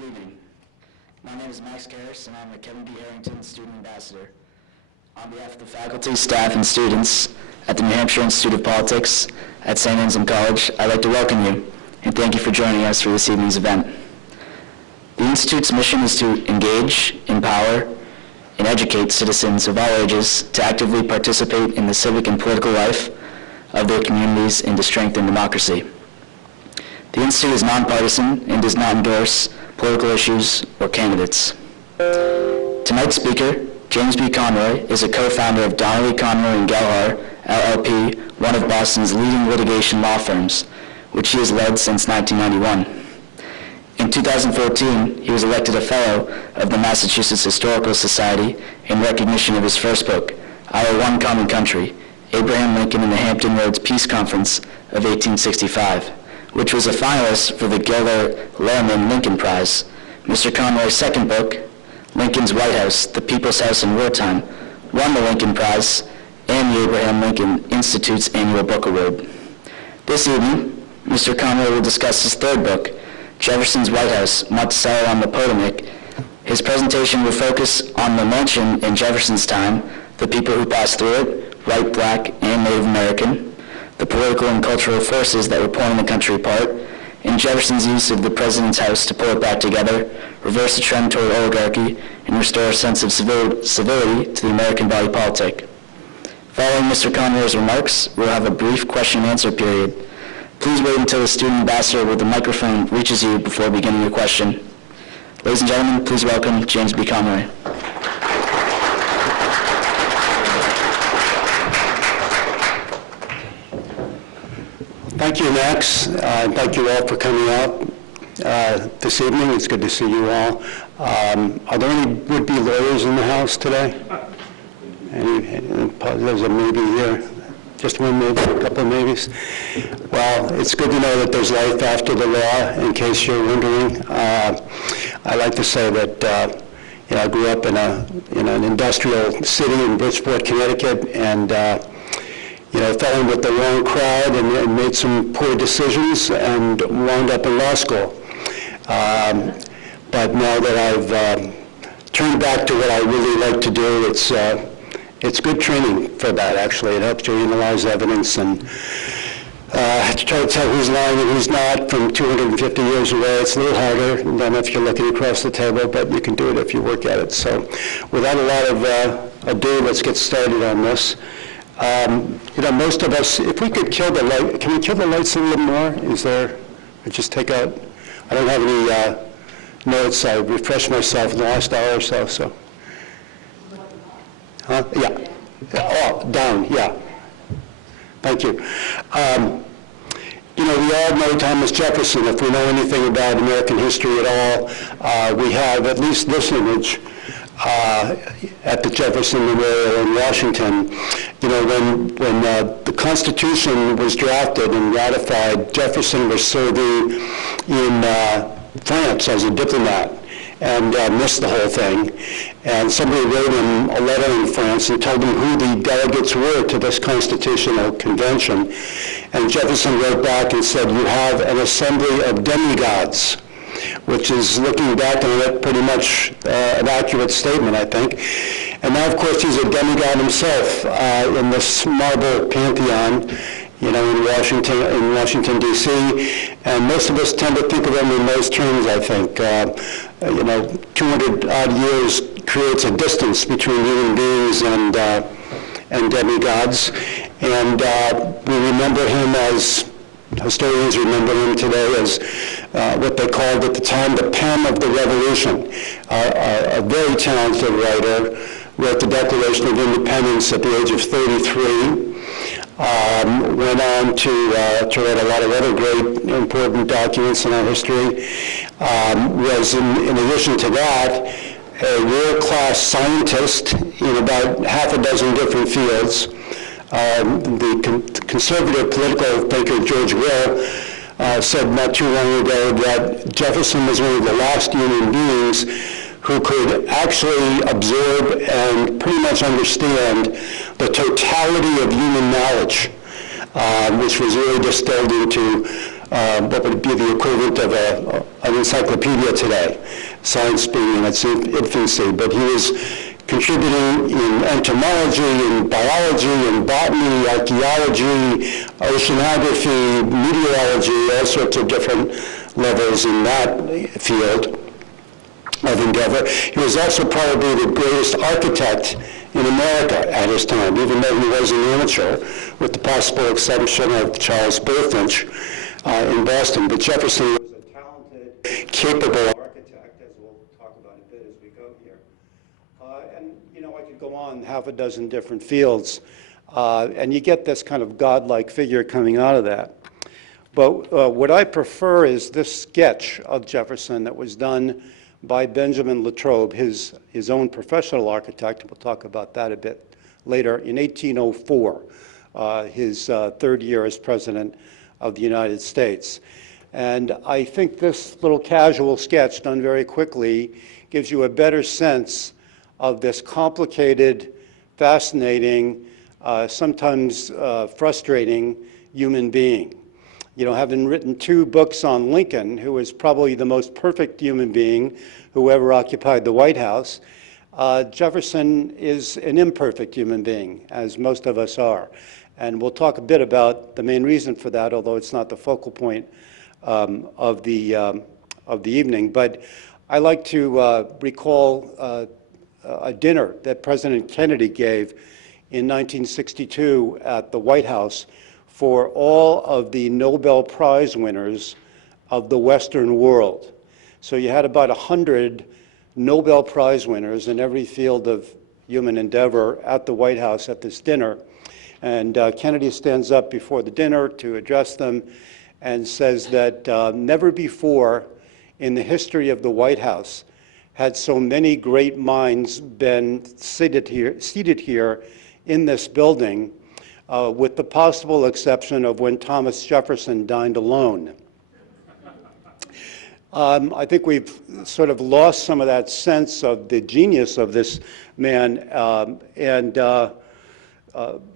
Good evening. My name is Max Karras, and I'm the Kevin B. Harrington Student Ambassador. On behalf of the faculty, staff, and students at the New Hampshire Institute of Politics at St. Anselm College, I'd like to welcome you and thank you for joining us for this evening's event. The Institute's mission is to engage, empower, and educate citizens of all ages to actively participate in the civic and political life of their communities and to strengthen democracy. The Institute is nonpartisan and does not endorse political issues or candidates. Tonight's speaker, James B. Conroy, is a co-founder of Donnelly, Conroy & Gallagher, LLP, one of Boston's leading litigation law firms, which he has led since 1991. In 2014, he was elected a Fellow of the Massachusetts Historical Society in recognition of his first book, Our One Common Country, Abraham Lincoln and the Hampton Roads Peace Conference of 1865, which was a finalist for the Gilder Lehrman Lincoln Prize. Mr. Conroy's second book, Lincoln's White House, The People's House in Wartime, won the Lincoln Prize and the Abraham Lincoln Institute's annual book award. This evening, Mr. Conroy will discuss his third book, Jefferson's White House, Monticello on the Potomac. His presentation will focus on the mansion in Jefferson's time, the people who passed through it, white, black, and Native American, the political and cultural forces that were pulling the country apart, and Jefferson's use of the president's house to pull it back together, reverse the trend toward oligarchy, and restore a sense of civility to the American body politic. Following Mr. Conroy's remarks, we'll have a brief question and answer period. Please wait until the student ambassador with the microphone reaches you before beginning your question. Ladies and gentlemen, please welcome James B. Conroy. Thank you, Max. Thank you all for coming out this evening. It's good to see you all. Are there any would-be lawyers in the house today? There's a maybe here. Just one maybe, a couple of maybes. Well, it's good to know that there's life after the law, in case you're wondering. I like to say that I grew up in an industrial city in Bridgeport, Connecticut, and fell in with the wrong crowd and made some poor decisions and wound up in law school. But now that I've turned back to what I really like to do, it's good training for that, actually. It helps you analyze evidence and try to tell who's lying and who's not from 250 years away. It's a little harder than if you're looking across the table, but you can do it if you work at it. So without a lot of ado, let's get started on this. Most of us, if we could kill the light, can we kill the lights a little more? Just take out, I don't have any notes. I refreshed myself in the last hour or so. Huh? Yeah. Oh, down, yeah. Thank you. We all know Thomas Jefferson. If we know anything about American history at all, we have at least this image at the Jefferson Memorial in Washington. When the Constitution was drafted and ratified, Jefferson was serving in France as a diplomat and missed the whole thing. And somebody wrote him a letter in France and told him who the delegates were to this constitutional convention. And Jefferson wrote back and said, "You have an assembly of demigods," which is, looking back on it, pretty much an accurate statement, I think. And now, of course, he's a demigod himself in this marble pantheon, in Washington, D.C. And most of us tend to think of him in those terms, I think. 200-odd years creates a distance between human beings and demigods. And we remember him as, historians remember him today as what they called at the time the pen of the revolution. A very talented writer, wrote the Declaration of Independence at the age of 33, went on to write a lot of other great important documents in our history, was in addition to that a world-class scientist in about half a dozen different fields. The conservative political thinker George Will said not too long ago that Jefferson was one of the last human beings who could actually absorb and pretty much understand the totality of human knowledge, which was really distilled into what would be the equivalent of an encyclopedia today, science being in its infancy. But he was contributing in entomology, in biology, in botany, archaeology, oceanography, meteorology, all sorts of different levels in that field of endeavor. He was also probably the greatest architect in America at his time, even though he was an amateur, with the possible exception of Charles Bulfinch in Boston. But Jefferson was a talented, capable architect, as we'll talk about a bit as we go here. And, you know, I could go on half a dozen different fields, and you get this kind of godlike figure coming out of that. But what I prefer is this sketch of Jefferson that was done by Benjamin Latrobe, his own professional architect. We'll talk about that a bit later, in 1804, his third year as President of the United States. And I think this little casual sketch done very quickly gives you a better sense of this complicated, fascinating, sometimes frustrating human being. You know, having written 2 books on Lincoln, who was probably the most perfect human being who ever occupied the White House, Jefferson is an imperfect human being, as most of us are. And we'll talk a bit about the main reason for that, although it's not the focal point of the evening. But I like to recall a dinner that President Kennedy gave in 1962 at the White House for all of the Nobel Prize winners of the Western world. So you had about 100 Nobel Prize winners in every field of human endeavor at the White House at this dinner. And Kennedy stands up before the dinner to address them and says that never before in the history of the White House had so many great minds been seated here in this building, with the possible exception of when Thomas Jefferson dined alone. I think we've sort of lost some of that sense of the genius of this man, and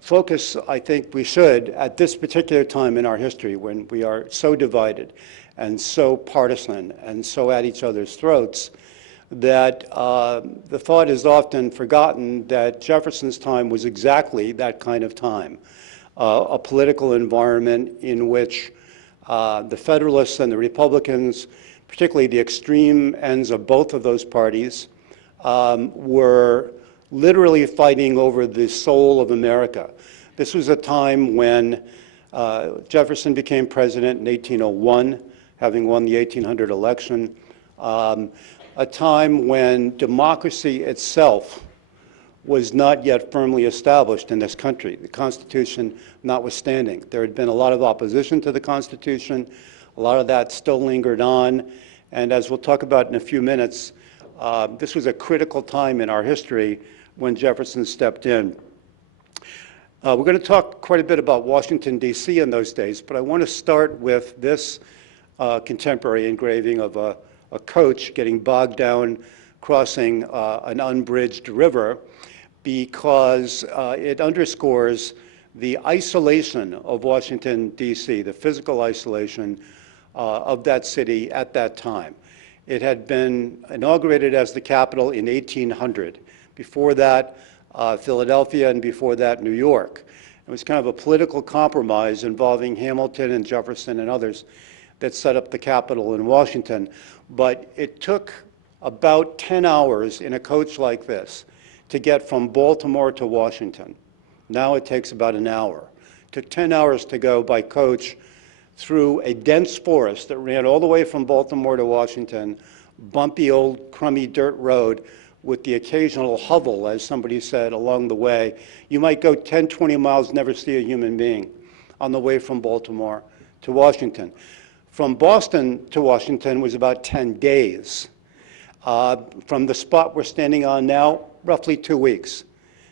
focus, I think we should, at this particular time in our history when we are so divided and so partisan and so at each other's throats, that the thought is often forgotten that Jefferson's time was exactly that kind of time, a political environment in which the Federalists and the Republicans, particularly the extreme ends of both of those parties, were literally fighting over the soul of America. This was a time when Jefferson became president in 1801, having won the 1800 election, a time when democracy itself was not yet firmly established in this country, the Constitution notwithstanding. There had been a lot of opposition to the Constitution. A lot of that still lingered on. And as we'll talk about in a few minutes, this was a critical time in our history when Jefferson stepped in. We're going to talk quite a bit about Washington, D.C. in those days, but I want to start with this contemporary engraving of a coach getting bogged down crossing an unbridged river, because it underscores the isolation of Washington, D.C., the physical isolation of that city at that time. It had been inaugurated as the capital in 1800. Before that, Philadelphia, and before that, New York. It was kind of a political compromise involving Hamilton and Jefferson and others that set up the capital in Washington. But it took about 10 hours in a coach like this to get from Baltimore to Washington. Now it takes about an hour. It took 10 hours to go by coach through a dense forest that ran all the way from Baltimore to Washington, bumpy old crummy dirt road with the occasional hovel, as somebody said, along the way. You might go 10, 20 miles, never see a human being on the way from Baltimore to Washington. From Boston to Washington was about 10 days. From the spot we're standing on now, roughly 2 weeks.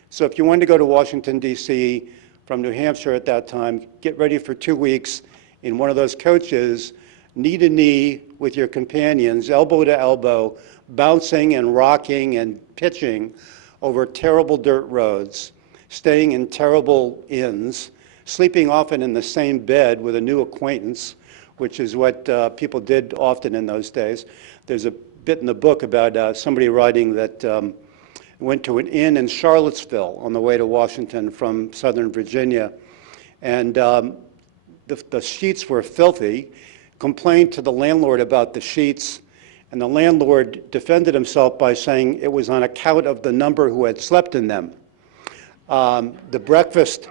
So if you wanted to go to Washington, D.C. from New Hampshire at that time, get ready for 2 weeks in one of those coaches, knee to knee with your companions, elbow to elbow, bouncing and rocking and pitching over terrible dirt roads, staying in terrible inns, sleeping often in the same bed with a new acquaintance, which is what people did often in those days. There's a bit in the book about somebody writing that went to an inn in Charlottesville on the way to Washington from Southern Virginia, and the sheets were filthy, complained to the landlord about the sheets, and the landlord defended himself by saying it was on account of the number who had slept in them. The breakfast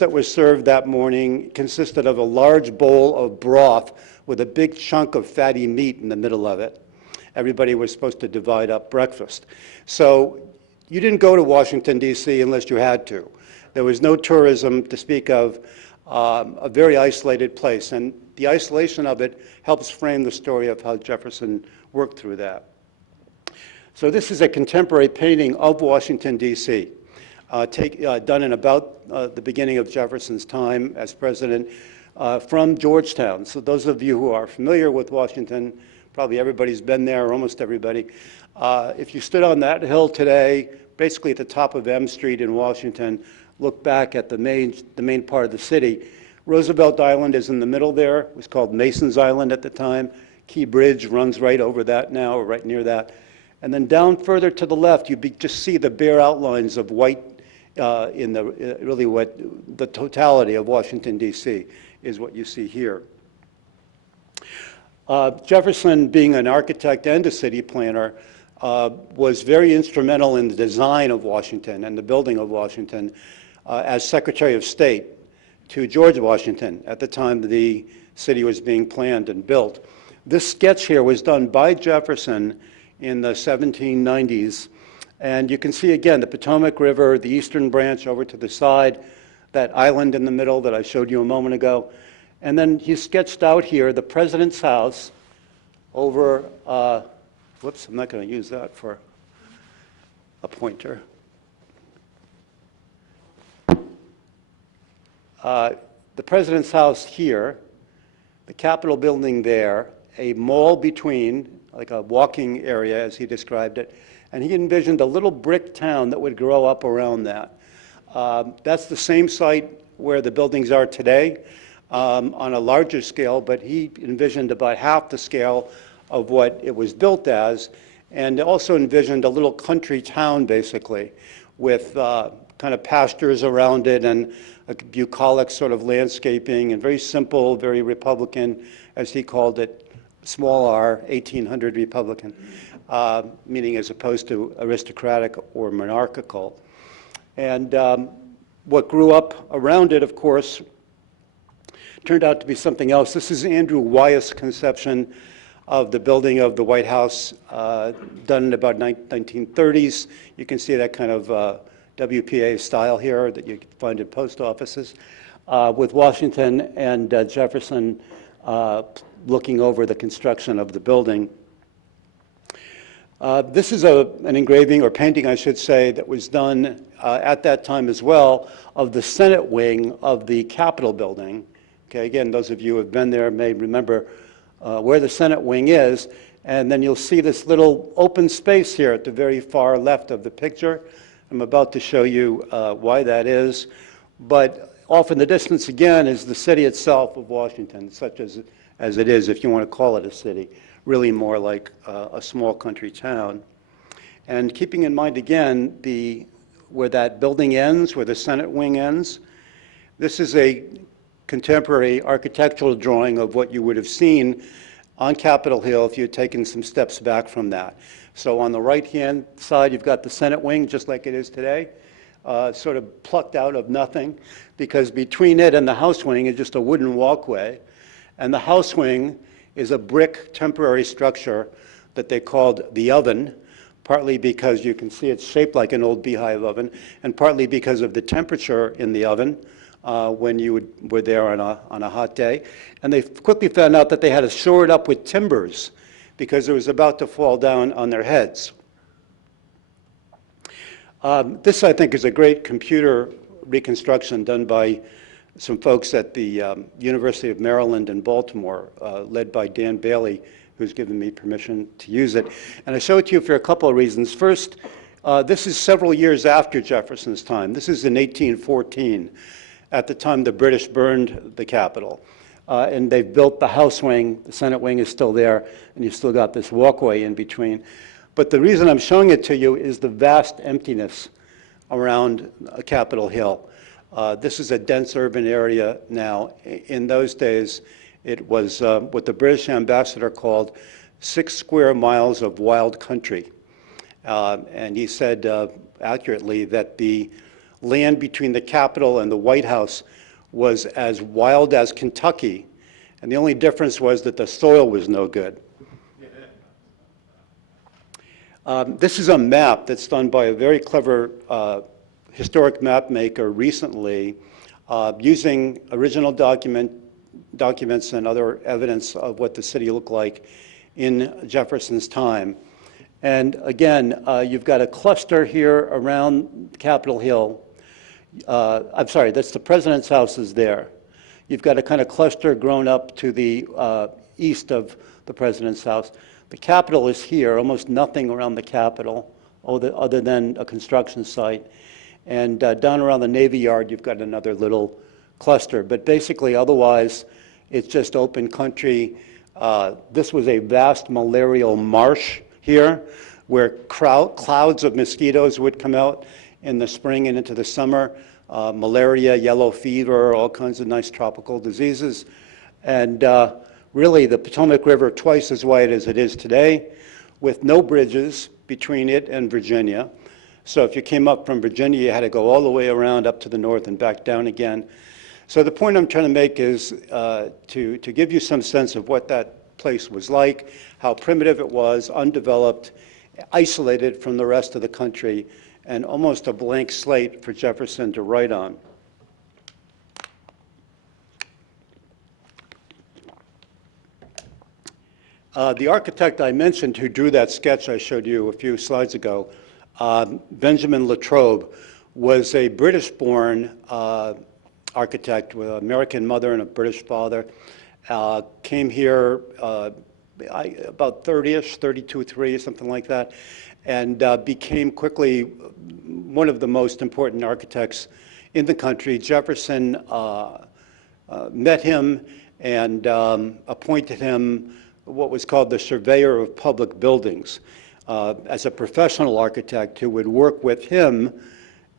that was served that morning consisted of a large bowl of broth with a big chunk of fatty meat in the middle of it. Everybody was supposed to divide up breakfast. So you didn't go to Washington, D.C. unless you had to. There was no tourism to speak of, a very isolated place. And the isolation of it helps frame the story of how Jefferson worked through that. So this is a contemporary painting of Washington, D.C., done in about the beginning of Jefferson's time as president from Georgetown. So those of you who are familiar with Washington, probably everybody's been there, or almost everybody. If you stood on that hill today, basically at the top of M Street in Washington, look back at the main part of the city, Roosevelt Island is in the middle there. It was called Mason's Island at the time. Key Bridge runs right over that now, or right near that. And then down further to the left, you just see the bare outlines of white in really what the totality of Washington, D.C. is what you see here. Jefferson, being an architect and a city planner, was very instrumental in the design of Washington and the building of Washington as Secretary of State to George Washington at the time the city was being planned and built. This sketch here was done by Jefferson in the 1790s. And you can see again the Potomac River, the eastern branch over to the side, that island in the middle that I showed you a moment ago. And then he sketched out here the president's house over, whoops, I'm not going to use that for a pointer. The president's house here, the Capitol building there, a mall between, like a walking area as he described it, and he envisioned a little brick town that would grow up around that. That's the same site where the buildings are today on a larger scale, but he envisioned about half the scale of what it was built as, and also envisioned a little country town, basically, with kind of pastures around it and a bucolic sort of landscaping, and very simple, very Republican, as he called it, small r, 1800 Republican. Meaning as opposed to aristocratic or monarchical. And what grew up around it, of course, turned out to be something else. This is Andrew Wyeth's conception of the building of the White House, done in about 1930s. You can see that kind of WPA style here that you find in post offices, with Washington and Jefferson looking over the construction of the building. This is an engraving, or painting I should say, that was done at that time as well of the Senate wing of the Capitol building. Okay, again, those of you who have been there may remember where the Senate wing is, and then you'll see this little open space here at the very far left of the picture. I'm about to show you why that is, but off in the distance again is the city itself of Washington, such as it is, if you want to call it a city. Really more like a small country town. And keeping in mind again where that building ends, where the Senate wing ends, this is a contemporary architectural drawing of what you would have seen on Capitol Hill if you had taken some steps back from that. So on the right-hand side, you've got the Senate wing, just like it is today, sort of plucked out of nothing, because between it and the House wing is just a wooden walkway. And the House wing is a brick temporary structure that they called the oven, partly because you can see it's shaped like an old beehive oven, and partly because of the temperature in the oven when you were there on a hot day. And they quickly found out that they had to shore it up with timbers because it was about to fall down on their heads. This, I think, is a great computer reconstruction done by some folks at the University of Maryland in Baltimore, led by Dan Bailey, who's given me permission to use it. And I show it to you for a couple of reasons. First, this is several years after Jefferson's time. This is in 1814, at the time the British burned the Capitol. and they've built the House wing. The Senate wing is still there, and you've still got this walkway in between. But the reason I'm showing it to you is the vast emptiness around Capitol Hill. This is a dense urban area now. In those days, it was what the British ambassador called 6 square miles of wild country. And he said accurately that the land between the Capitol and the White House was as wild as Kentucky, and the only difference was that the soil was no good. This is a map that's done by a very clever historic map maker recently, using original documents and other evidence of what the city looked like in Jefferson's time. And again, you've got a cluster here around Capitol Hill. I'm sorry, that's the president's house is there. You've got a kind of cluster grown up to the east of the president's house. The Capitol is here, almost nothing around the Capitol other than a construction site. And down around the Navy Yard, you've got another little cluster. But basically, otherwise, it's just open country. This was a vast malarial marsh here where clouds of mosquitoes would come out in the spring and into the summer. Malaria, yellow fever, all kinds of nice tropical diseases. And really, the Potomac River, twice as wide as it is today, with no bridges between it and Virginia. So if you came up from Virginia, you had to go all the way around up to the north and back down again. So the point I'm trying to make is to give you some sense of what that place was like, how primitive it was, undeveloped, isolated from the rest of the country, and almost a blank slate for Jefferson to write on. The architect I mentioned who drew that sketch I showed you a few slides ago, Benjamin Latrobe, was a British-born architect with an American mother and a British father. Came here about 30-ish, 32, 3, something like that, and became quickly one of the most important architects in the country. Jefferson met him and appointed him what was called the surveyor of public buildings, as a professional architect who would work with him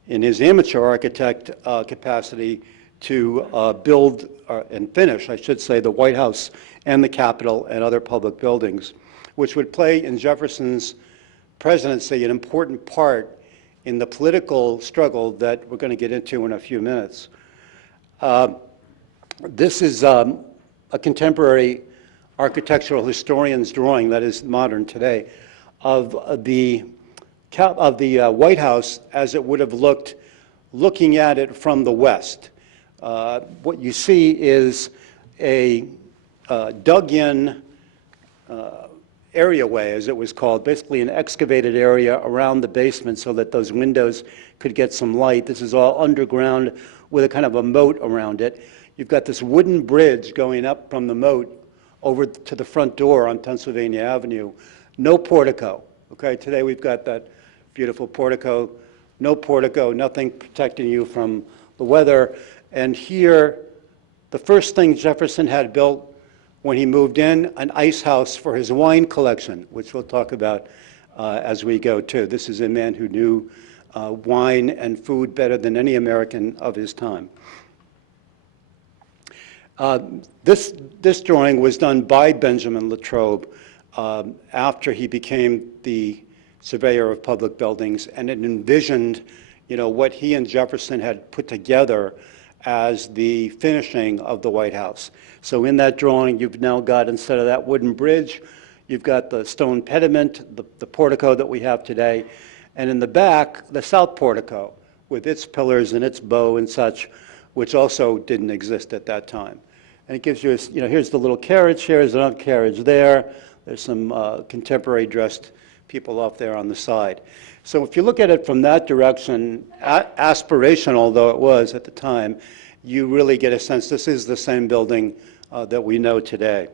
in his amateur architect capacity to build and finish, I should say, the White House and the Capitol and other public buildings, which would play in Jefferson's presidency an important part in the political struggle that we're going to get into in a few minutes. This is a contemporary architectural historian's drawing, that is modern today, of the White House as it would have looked looking at it from the west. What you see is a dug-in areaway, as it was called, basically an excavated area around the basement so that those windows could get some light. This is all underground with a kind of a moat around it. You've got this wooden bridge going up from the moat over to the front door on Pennsylvania Avenue. No portico. Okay, today we've got that beautiful portico. No portico, nothing protecting you from the weather. And here, the first thing Jefferson had built when he moved in, an ice house for his wine collection, which we'll talk about as we go too. This is a man who knew wine and food better than any American of his time. This drawing was done by Benjamin Latrobe after he became the surveyor of public buildings, and it envisioned, what he and Jefferson had put together as the finishing of the White House. So in that drawing, you've now got, instead of that wooden bridge, you've got the stone pediment, the portico that we have today, and in the back, the south portico with its pillars and its bow and such, which also didn't exist at that time. And it gives you, here's the little carriage, here's another carriage there. There's some contemporary dressed people off there on the side. So if you look at it from that direction, aspirational though it was at the time, you really get a sense this is the same building that we know today.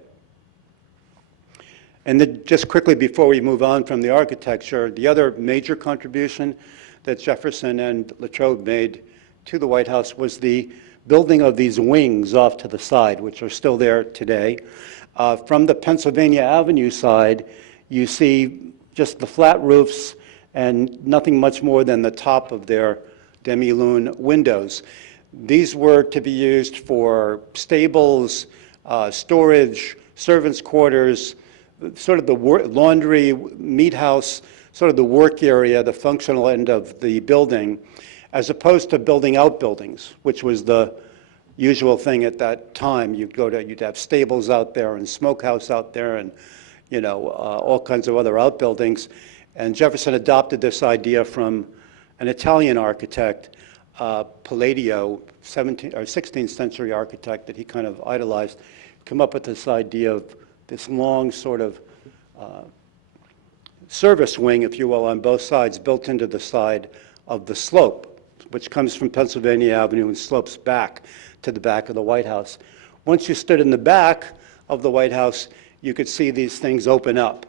And then just quickly before we move on from the architecture, the other major contribution that Jefferson and Latrobe made to the White House was the building of these wings off to the side, which are still there today. From the Pennsylvania Avenue side, you see just the flat roofs and nothing much more than the top of their demi-lune windows. These were to be used for stables, storage, servants' quarters, sort of the laundry, meat house, sort of the work area, the functional end of the building, as opposed to building outbuildings, which was the usual thing at that time. You'd have stables out there and smokehouse out there and, all kinds of other outbuildings. And Jefferson adopted this idea from an Italian architect, Palladio, 16th century architect that he kind of idolized, come up with this idea of this long sort of service wing, if you will, on both sides, built into the side of the slope, which comes from Pennsylvania Avenue and slopes back to the back of the White House. Once you stood in the back of the White House, you could see these things open up.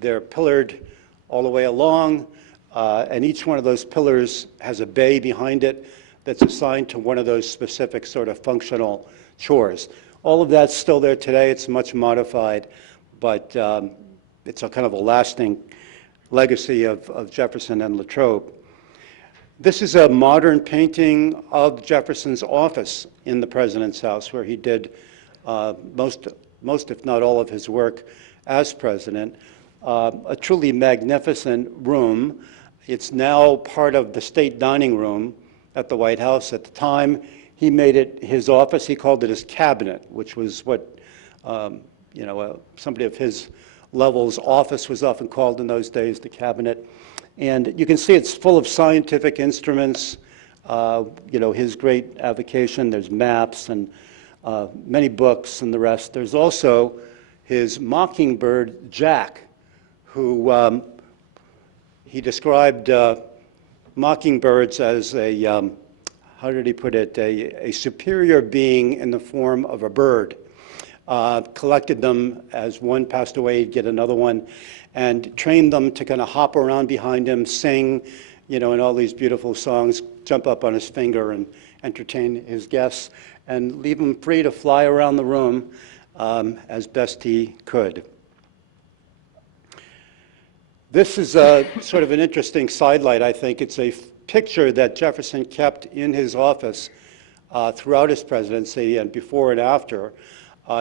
They're pillared all the way along, and each one of those pillars has a bay behind it that's assigned to one of those specific sort of functional chores. All of that's still there today. It's much modified, but it's a kind of a lasting legacy of Jefferson and Latrobe. This is a modern painting of Jefferson's office in the President's house, where he did most, if not all, of his work as president. A truly magnificent room. It's now part of the state dining room at the White House. At the time, he made it his office. He called it his cabinet, which was what somebody of his level's office was often called in those days, the cabinet. And you can see it's full of scientific instruments, his great avocation. There's maps and many books and the rest. There's also his mockingbird, Jack, who he described mockingbirds as a, how did he put it, a superior being in the form of a bird. Collected them as one passed away, he'd get another one, and trained them to kind of hop around behind him, sing, and all these beautiful songs, jump up on his finger and entertain his guests, and leave him free to fly around the room as best he could. This is sort of an interesting sidelight, I think. It's a picture that Jefferson kept in his office throughout his presidency and before and after.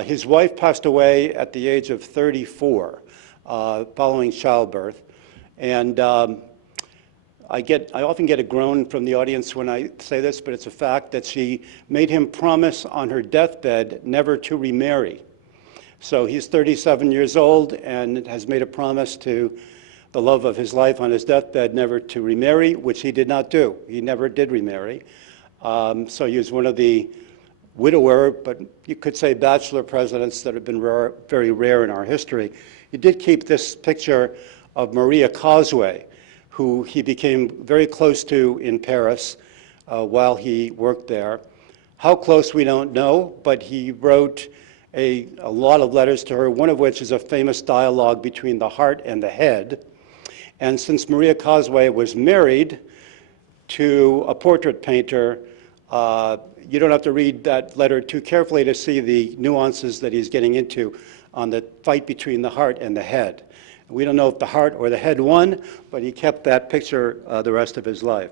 His wife passed away at the age of 34 following childbirth. And I often get a groan from the audience when I say this, but it's a fact that she made him promise on her deathbed never to remarry. So he's 37 years old and has made a promise to the love of his life on his deathbed never to remarry, which he did not do. He never did remarry. So he was one of the widower, but you could say bachelor presidents that have been very rare in our history. He did keep this picture of Maria Causeway, who he became very close to in Paris while he worked there. How close, we don't know, but he wrote a lot of letters to her, one of which is a famous dialogue between the heart and the head. And since Maria Causeway was married to a portrait painter, you don't have to read that letter too carefully to see the nuances that he's getting into on the fight between the heart and the head. We don't know if the heart or the head won, but he kept that picture the rest of his life.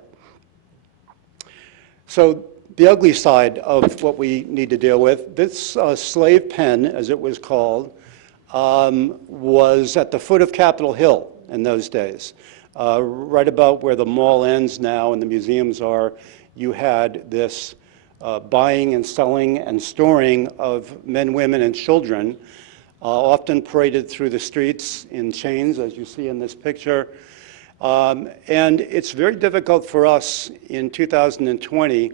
So the ugly side of what we need to deal with, this slave pen, as it was called, was at the foot of Capitol Hill in those days. Right about where the mall ends now and the museums are, you had this buying and selling and storing of men, women, and children, often paraded through the streets in chains, as you see in this picture. And it's very difficult for us in 2020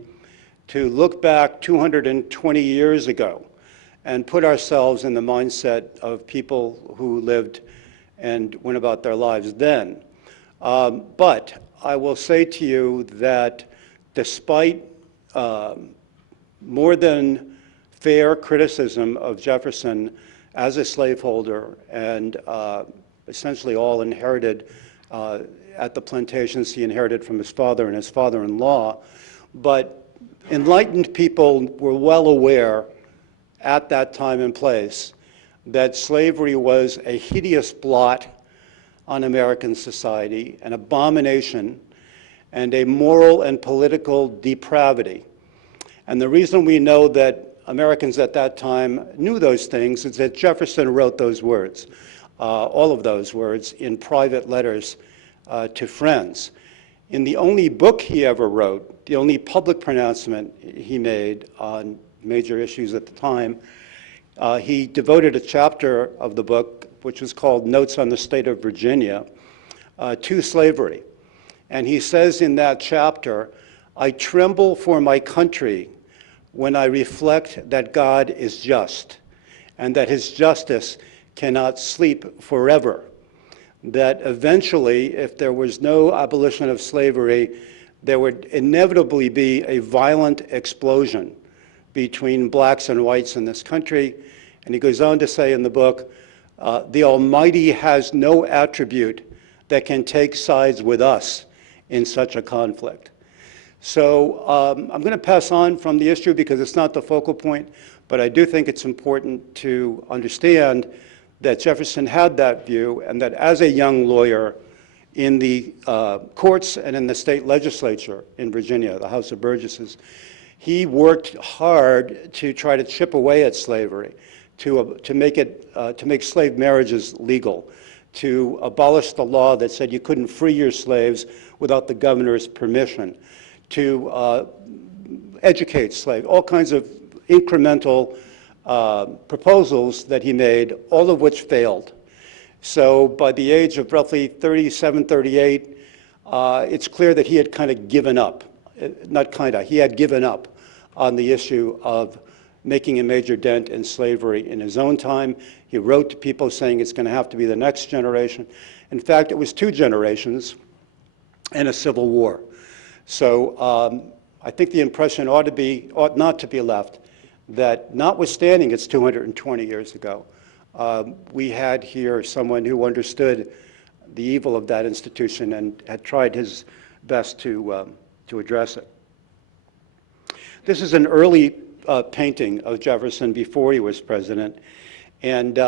to look back 220 years ago and put ourselves in the mindset of people who lived and went about their lives then. But I will say to you that despite more than fair criticism of Jefferson as a slaveholder and essentially all inherited at the plantations he inherited from his father and his father-in-law, but enlightened people were well aware at that time and place that slavery was a hideous blot on American society, an abomination, and a moral and political depravity. And the reason we know that Americans at that time knew those things is that Jefferson wrote those words, all of those words, in private letters to friends. In the only book he ever wrote, the only public pronouncement he made on major issues at the time, he devoted a chapter of the book, which was called Notes on the State of Virginia, to slavery. And he says in that chapter, "I tremble for my country when I reflect that God is just, and that his justice cannot sleep forever. That eventually, if there was no abolition of slavery, there would inevitably be a violent explosion between blacks and whites in this country." And he goes on to say in the book, "The Almighty has no attribute that can take sides with us in such a conflict." So I'm going to pass on from the issue because it's not the focal point, but I do think it's important to understand that Jefferson had that view, and that as a young lawyer in the courts and in the state legislature in Virginia, the House of Burgesses, he worked hard to try to chip away at slavery, to make slave marriages legal, to abolish the law that said you couldn't free your slaves without the governor's permission, to educate slaves, all kinds of incremental proposals that he made, all of which failed. So by the age of roughly 37, 38, it's clear that he had kind of given up. He had given up on the issue of making a major dent in slavery in his own time. He wrote to people saying it's going to have to be the next generation. In fact, it was 2 generations and a civil war. So I think the impression ought not to be left that notwithstanding it's 220 years ago, we had here someone who understood the evil of that institution and had tried his best to address it. This is an early painting of Jefferson before he was president, and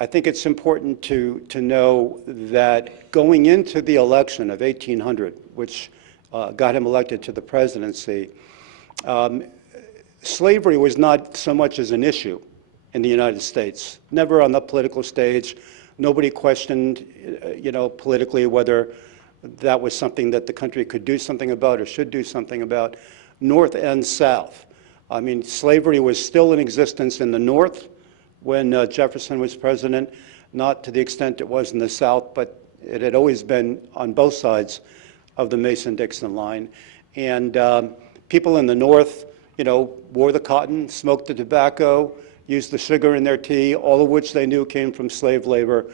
I think it's important to know that going into the election of 1800, which got him elected to the presidency, slavery was not so much as an issue in the United States. Never on the political stage. Nobody questioned, politically whether that was something that the country could do something about or should do something about, North and South. I mean, slavery was still in existence in the North when Jefferson was president, not to the extent it was in the South, but it had always been on both sides of the Mason-Dixon line. And people in the North, wore the cotton, smoked the tobacco, used the sugar in their tea, all of which they knew came from slave labor.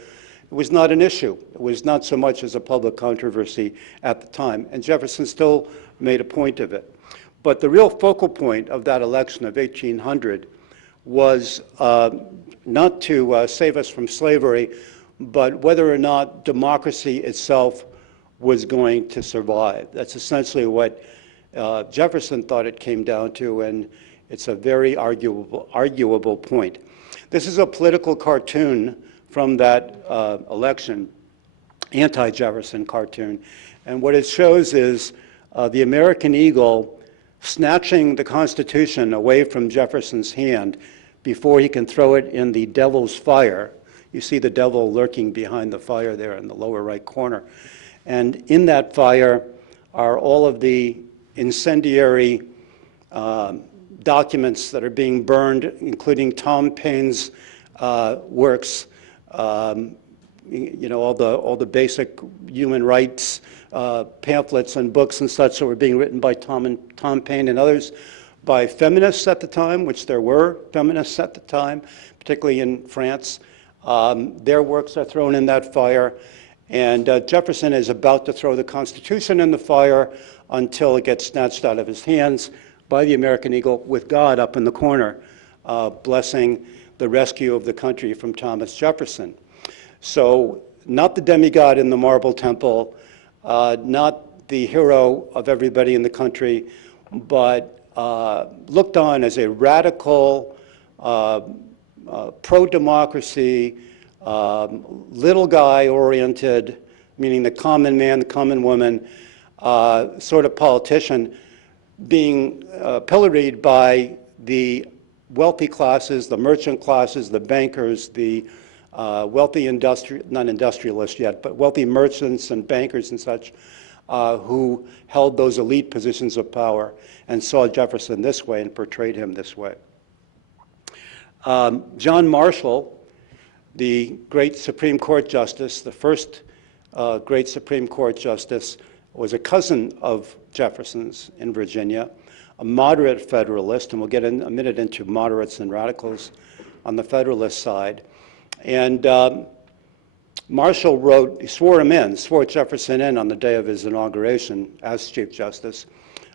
It was not an issue. It was not so much as a public controversy at the time. And Jefferson still made a point of it. But the real focal point of that election of 1800 was not to save us from slavery, but whether or not democracy itself was going to survive. That's essentially what Jefferson thought it came down to, and it's a very arguable point. This is a political cartoon from that election, anti-Jefferson cartoon, and what it shows is the American eagle snatching the Constitution away from Jefferson's hand before he can throw it in the devil's fire. You see the devil lurking behind the fire there in the lower right corner. And in that fire are all of the incendiary documents that are being burned, including Tom Paine's works, all the basic human rights pamphlets and books and such that were being written by Tom Paine and others, by feminists at the time, which there were feminists at the time, particularly in France. Their works are thrown in that fire, and Jefferson is about to throw the Constitution in the fire until it gets snatched out of his hands by the American eagle, with God up in the corner, blessing the rescue of the country from Thomas Jefferson. So not the demigod in the marble temple, not the hero of everybody in the country, but looked on as a radical, pro-democracy, little guy-oriented, meaning the common man, the common woman, sort of politician, being pilloried by the wealthy classes, the merchant classes, the bankers, the wealthy not industrialists yet, but wealthy merchants and bankers and such, who held those elite positions of power and saw Jefferson this way and portrayed him this way. John Marshall, the great Supreme Court justice, the first great Supreme Court justice, was a cousin of Jefferson's in Virginia, a moderate Federalist, and we'll get in a minute into moderates and radicals on the Federalist side. And Marshall he swore Jefferson in on the day of his inauguration as Chief Justice.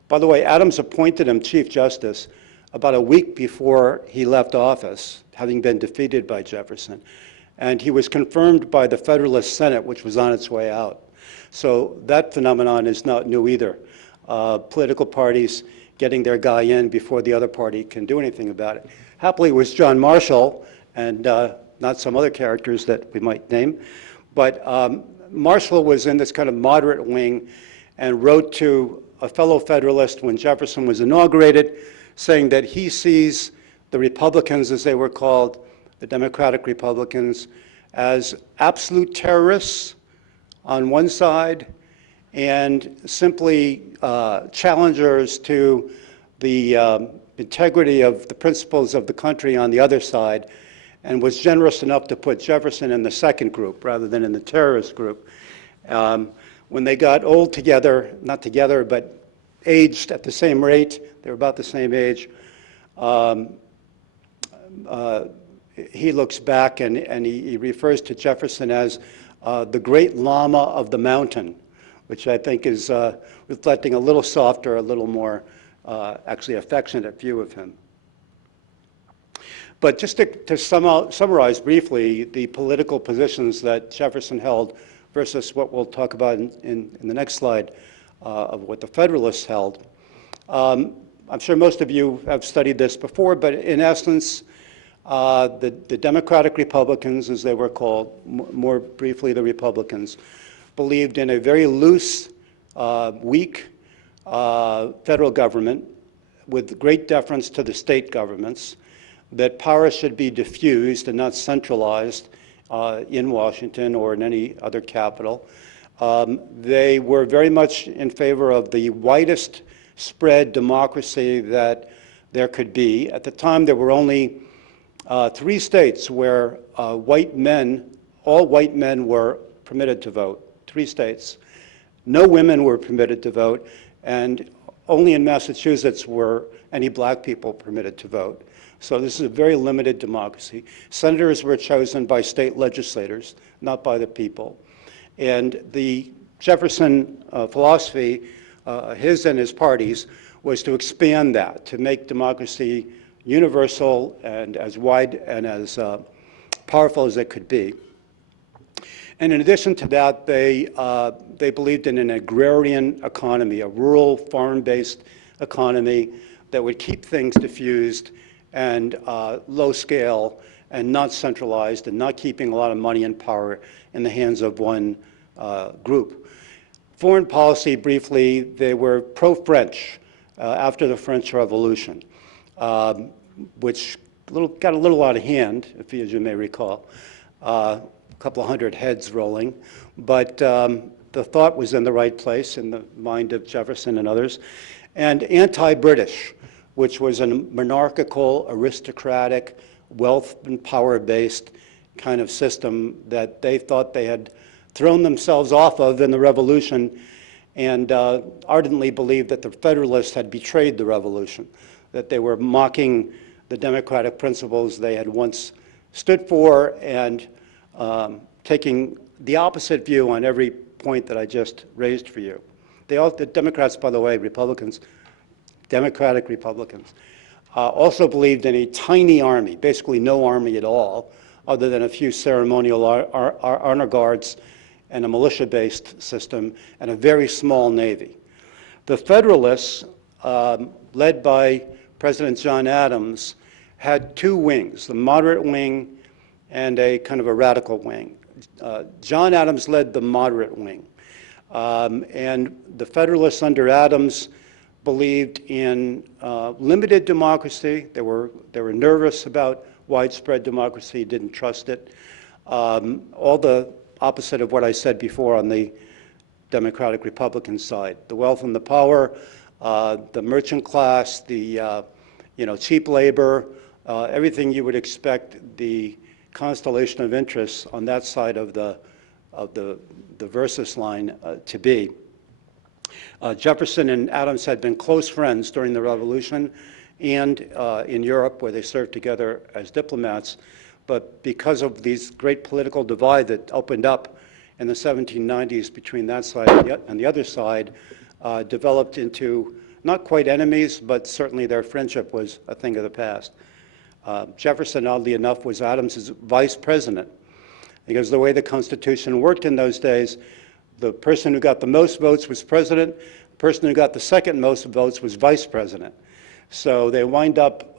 By the way, Adams appointed him Chief Justice about a week before he left office, having been defeated by Jefferson. And he was confirmed by the Federalist Senate, which was on its way out. So that phenomenon is not new either. Political parties getting their guy in before the other party can do anything about it. Happily, it was John Marshall and not some other characters that we might name. But Marshall was in this kind of moderate wing and wrote to a fellow Federalist when Jefferson was inaugurated, saying that he sees the Republicans, as they were called, the Democratic Republicans, as absolute terrorists on one side and simply challengers to the integrity of the principles of the country on the other side, and was generous enough to put Jefferson in the second group rather than in the terrorist group. When they got old together, not together, but aged at the same rate, they were about the same age, he looks back and he refers to Jefferson as the great Lama of the mountain, which I think is reflecting a little softer, a little more actually affectionate view of him. But just to summarize briefly the political positions that Jefferson held versus what we'll talk about in the next slide of what the Federalists held. I'm sure most of you have studied this before, but in essence, the Democratic Republicans, as they were called, more briefly the Republicans, believed in a very loose, weak federal government with great deference to the state governments, that power should be diffused and not centralized in Washington or in any other capital. They were very much in favor of the widest spread democracy that there could be. At the time, there were only 3 states where all white men were permitted to vote. 3 states. No women were permitted to vote, and only in Massachusetts were any black people permitted to vote. So this is a very limited democracy. Senators were chosen by state legislators, not by the people. And the Jefferson philosophy, his and his party's, was to expand that, to make democracy universal and as wide and as powerful as it could be. And in addition to that, they believed in an agrarian economy, a rural, farm-based economy that would keep things diffused and low scale and not centralized and not keeping a lot of money and power in the hands of one group. Foreign policy, briefly, they were pro-French after the French Revolution, which got a little out of hand, as you may recall. A couple of hundred heads rolling, but the thought was in the right place in the mind of Jefferson and others. And anti-British, which was a monarchical, aristocratic, wealth and power-based kind of system that they thought they had thrown themselves off of in the Revolution, and ardently believed that the Federalists had betrayed the Revolution, that they were mocking the democratic principles they had once stood for and taking the opposite view on every point that I just raised for you. The Democrats, by the way, Republicans, Democratic Republicans, also believed in a tiny army, basically no army at all, other than a few ceremonial honor guards and a militia-based system, and a very small Navy. The Federalists, led by President John Adams, had two wings, the moderate wing and a kind of a radical wing. John Adams led the moderate wing. And the Federalists under Adams believed in limited democracy. They were nervous about widespread democracy, didn't trust it. All the opposite of what I said before on the Democratic Republican side. The wealth and the power, the merchant class, the cheap labor, everything you would expect the constellation of interests on that side of the versus line to be. Jefferson and Adams had been close friends during the Revolution and in Europe, where they served together as diplomats. But because of these great political divide that opened up in the 1790s between that side and the other side, developed into not quite enemies, but certainly their friendship was a thing of the past. Jefferson, oddly enough, was Adams's vice president, because the way the Constitution worked in those days, the person who got the most votes was president, the person who got the second most votes was vice president. So they wind up,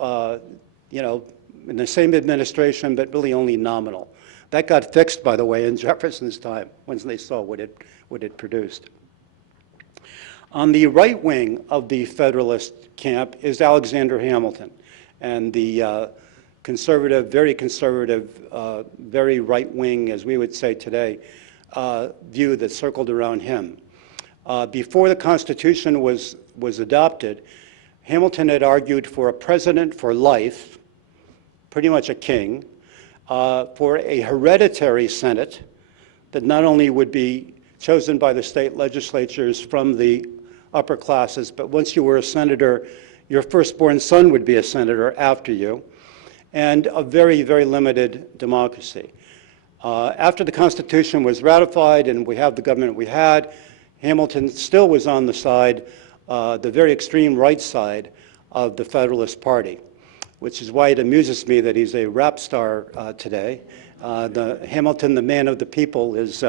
in the same administration, but really only nominal. That got fixed, by the way, in Jefferson's time, once they saw what it produced. On the right wing of the Federalist camp is Alexander Hamilton, and the conservative, very right wing, as we would say today, view that circled around him. Before the Constitution was adopted, Hamilton had argued for a president for life, pretty much a king, for a hereditary Senate that not only would be chosen by the state legislatures from the upper classes, but once you were a senator, your firstborn son would be a senator after you, and a very, very limited democracy. After the Constitution was ratified and we have the government we had, Hamilton still was on the side, the very extreme right side of the Federalist Party, which is why it amuses me that he's a rap star today. The Hamilton, the man of the people, is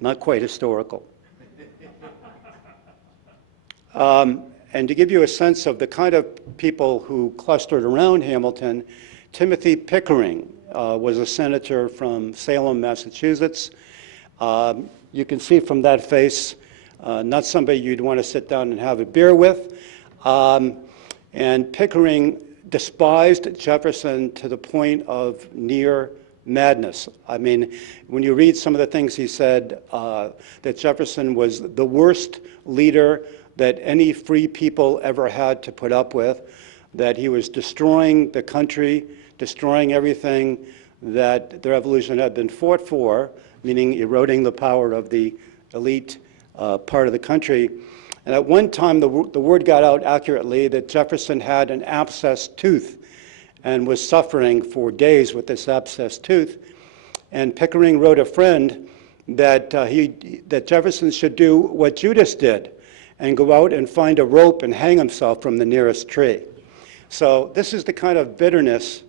not quite historical. And to give you a sense of the kind of people who clustered around Hamilton, Timothy Pickering was a senator from Salem, Massachusetts. You can see from that face, not somebody you'd want to sit down and have a beer with. And Pickering despised Jefferson to the point of near madness. I mean, when you read some of the things he said, that Jefferson was the worst leader that any free people ever had to put up with, that he was destroying the country, destroying everything that the revolution had been fought for, meaning eroding the power of the elite part of the country. And at one time, the word got out accurately that Jefferson had an abscessed tooth and was suffering for days with this abscessed tooth. And Pickering wrote a friend that, that Jefferson should do what Judas did and go out and find a rope and hang himself from the nearest tree. So this is the kind of bitterness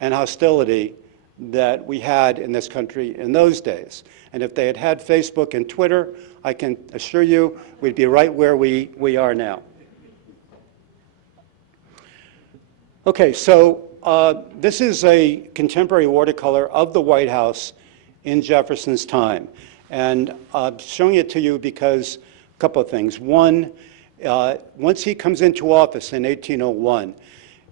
and hostility that we had in this country in those days. And if they had had Facebook and Twitter, I can assure you we'd be right where we are now. Okay, so this is a contemporary watercolor of the White House in Jefferson's time. And I'm showing it to you because a couple of things. One, once he comes into office in 1801,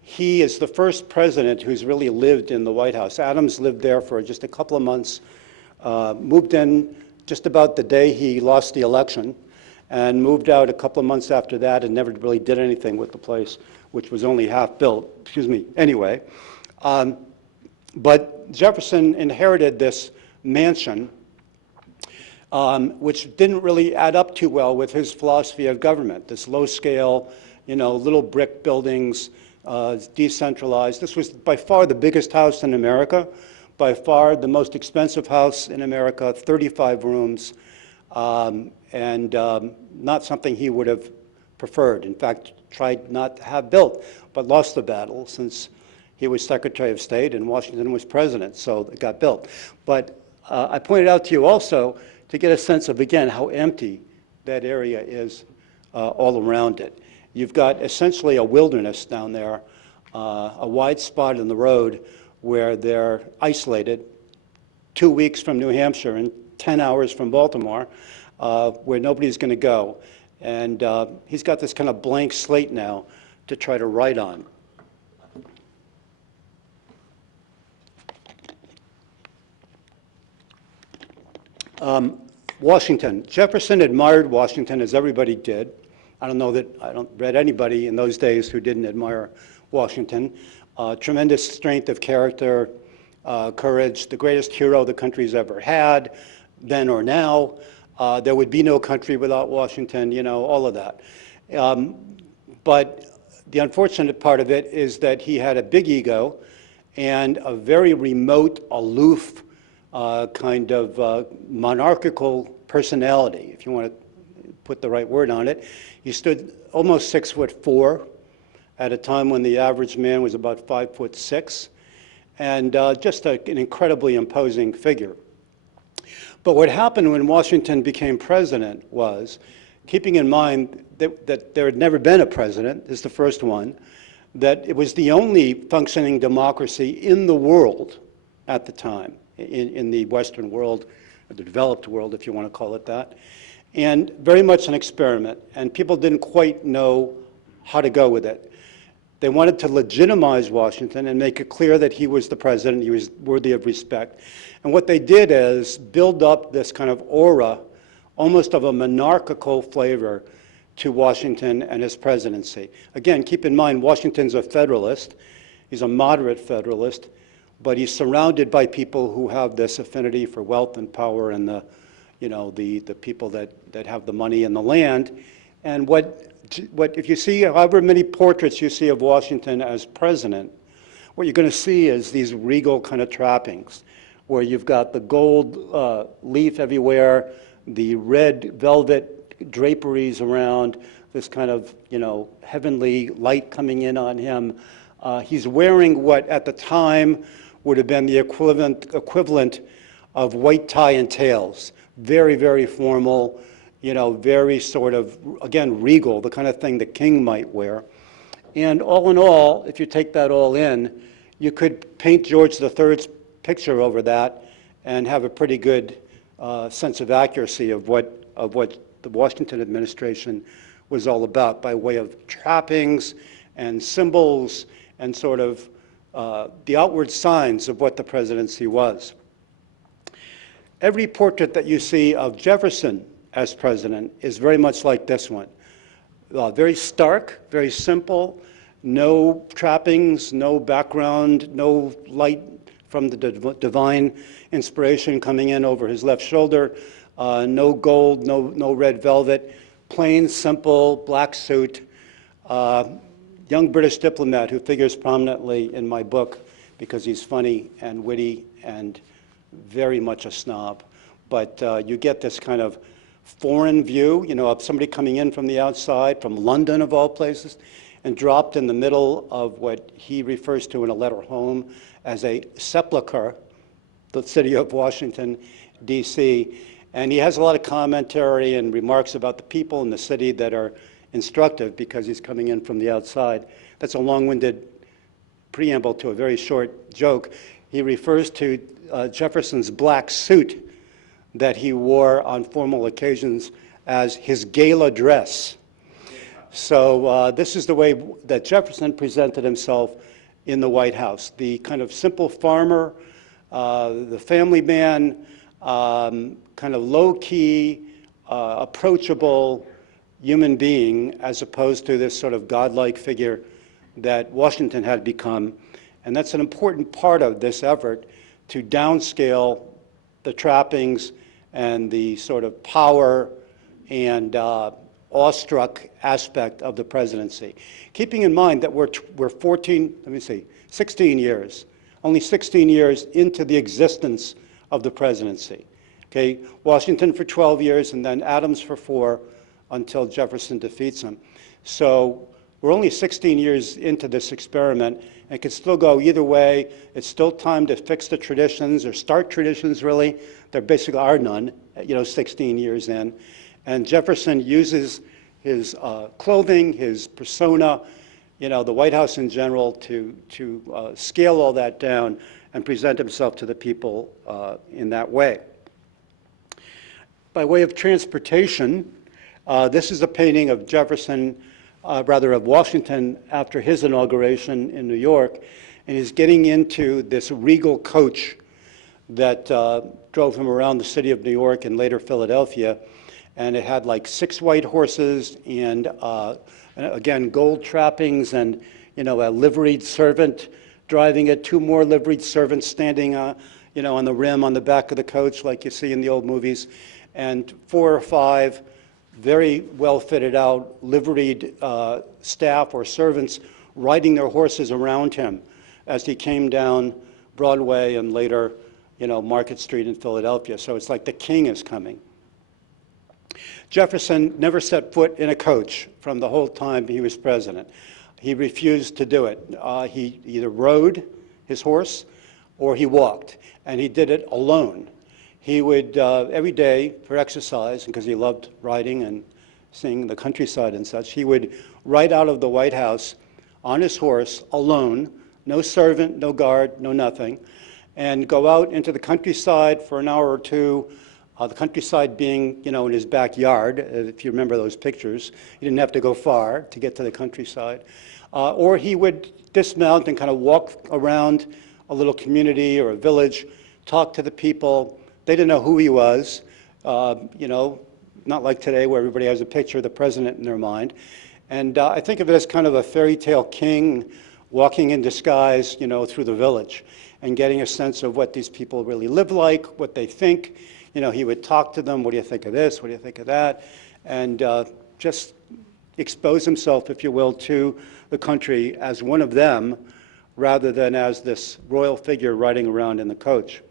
he is the first president who's really lived in the White House. Adams lived there for just a couple of months, moved in just about the day he lost the election, and moved out a couple of months after that and never really did anything with the place, which was only half built, anyway. But Jefferson inherited this mansion, which didn't really add up too well with his philosophy of government, this low scale, little brick buildings, decentralized. This was by far the biggest house in America, by far the most expensive house in America, 35 rooms, and not something he would have preferred. In fact, tried not to have built, but lost the battle since he was Secretary of State and Washington was president, so it got built. But I pointed out to you also, to get a sense of, again, how empty that area is all around it. You've got essentially a wilderness down there, a wide spot in the road where they're isolated, 2 weeks from New Hampshire and 10 hours from Baltimore, where nobody's going to go. And he's got this kind of blank slate now to try to write on. Washington. Jefferson admired Washington, as everybody did. I don't read anybody in those days who didn't admire Washington. Tremendous strength of character, courage, the greatest hero the country's ever had, then or now. There would be no country without Washington, you know, all of that. But the unfortunate part of it is that he had a big ego and a very remote, aloof, kind of monarchical personality, if you want to put the right word on it. He stood almost 6'4" at a time when the average man was about 5'6", and just an incredibly imposing figure. But what happened when Washington became president was, keeping in mind that there had never been a president, this is the first one, that it was the only functioning democracy in the world at the time, in the Western world, or the developed world, if you want to call it that, and very much an experiment, and people didn't quite know how to go with it. They wanted to legitimize Washington and make it clear that he was the president, he was worthy of respect. And what they did is build up this kind of aura, almost of a monarchical flavor, to Washington and his presidency. Again, keep in mind, Washington's a Federalist. He's a moderate Federalist, but he's surrounded by people who have this affinity for wealth and power and the people that have the money and the land. And what if you see however many portraits you see of Washington as president, what you're going to see is these regal kind of trappings, where you've got the gold leaf everywhere, the red velvet draperies around, this kind of, heavenly light coming in on him. He's wearing what at the time would have been the equivalent of white tie and tails. Very, very formal, very sort of, again, regal, the kind of thing the king might wear. And all in all, if you take that all in, you could paint George III's picture over that and have a pretty good sense of accuracy of what the Washington administration was all about, by way of trappings and symbols and sort of the outward signs of what the presidency was. Every portrait that you see of Jefferson as president is very much like this one. Very stark, very simple, no trappings, no background, no light from the divine inspiration coming in over his left shoulder, no gold, no red velvet, plain, simple, black suit. Young British diplomat who figures prominently in my book because he's funny and witty and very much a snob. But you get this kind of foreign view, of somebody coming in from the outside, from London of all places, and dropped in the middle of what he refers to in a letter home as a sepulcher, the city of Washington, D.C. And he has a lot of commentary and remarks about the people in the city that are instructive because he's coming in from the outside. That's a long-winded preamble to a very short joke. He refers to Jefferson's black suit that he wore on formal occasions as his gala dress. So this is the way that Jefferson presented himself in the White House. The kind of simple farmer, the family man, kind of low-key, approachable human being, as opposed to this sort of godlike figure that Washington had become. And that's an important part of this effort to downscale the trappings and the sort of power and awestruck aspect of the presidency. Keeping in mind that we're 16 years, only 16 years into the existence of the presidency. Okay, Washington for 12 years and then Adams for 4 until Jefferson defeats him. So we're only 16 years into this experiment, And it could still go either way. It's still time to fix the traditions or start traditions, really. There basically are none, 16 years in. And Jefferson uses his clothing, his persona, the White House in general, to scale all that down and present himself to the people in that way. By way of transportation, this is a painting of Jefferson, of Washington after his inauguration in New York, and he's getting into this regal coach that drove him around the city of New York and later Philadelphia. And it had like 6 white horses and again, gold trappings and, a liveried servant driving it, 2 more liveried servants standing, on the rim on the back of the coach like you see in the old movies, and 4 or 5 very well fitted out liveried staff or servants riding their horses around him as he came down Broadway and later, Market Street in Philadelphia. So it's like the king is coming. Jefferson never set foot in a coach from the whole time he was president. He refused to do it. He either rode his horse or he walked, and he did it alone. He would, every day for exercise, because he loved riding and seeing the countryside and such, he would ride out of the White House on his horse alone, no servant, no guard, no nothing, and go out into the countryside for an hour or two. The countryside being, in his backyard, if you remember those pictures. He didn't have to go far to get to the countryside. Or he would dismount and kind of walk around a little community or a village, talk to the people. They didn't know who he was, not like today where everybody has a picture of the president in their mind. And I think of it as kind of a fairy tale king walking in disguise, through the village and getting a sense of what these people really live like, what they think. He would talk to them, what do you think of this, what do you think of that, and just expose himself, if you will, to the country as one of them rather than as this royal figure riding around in the coach.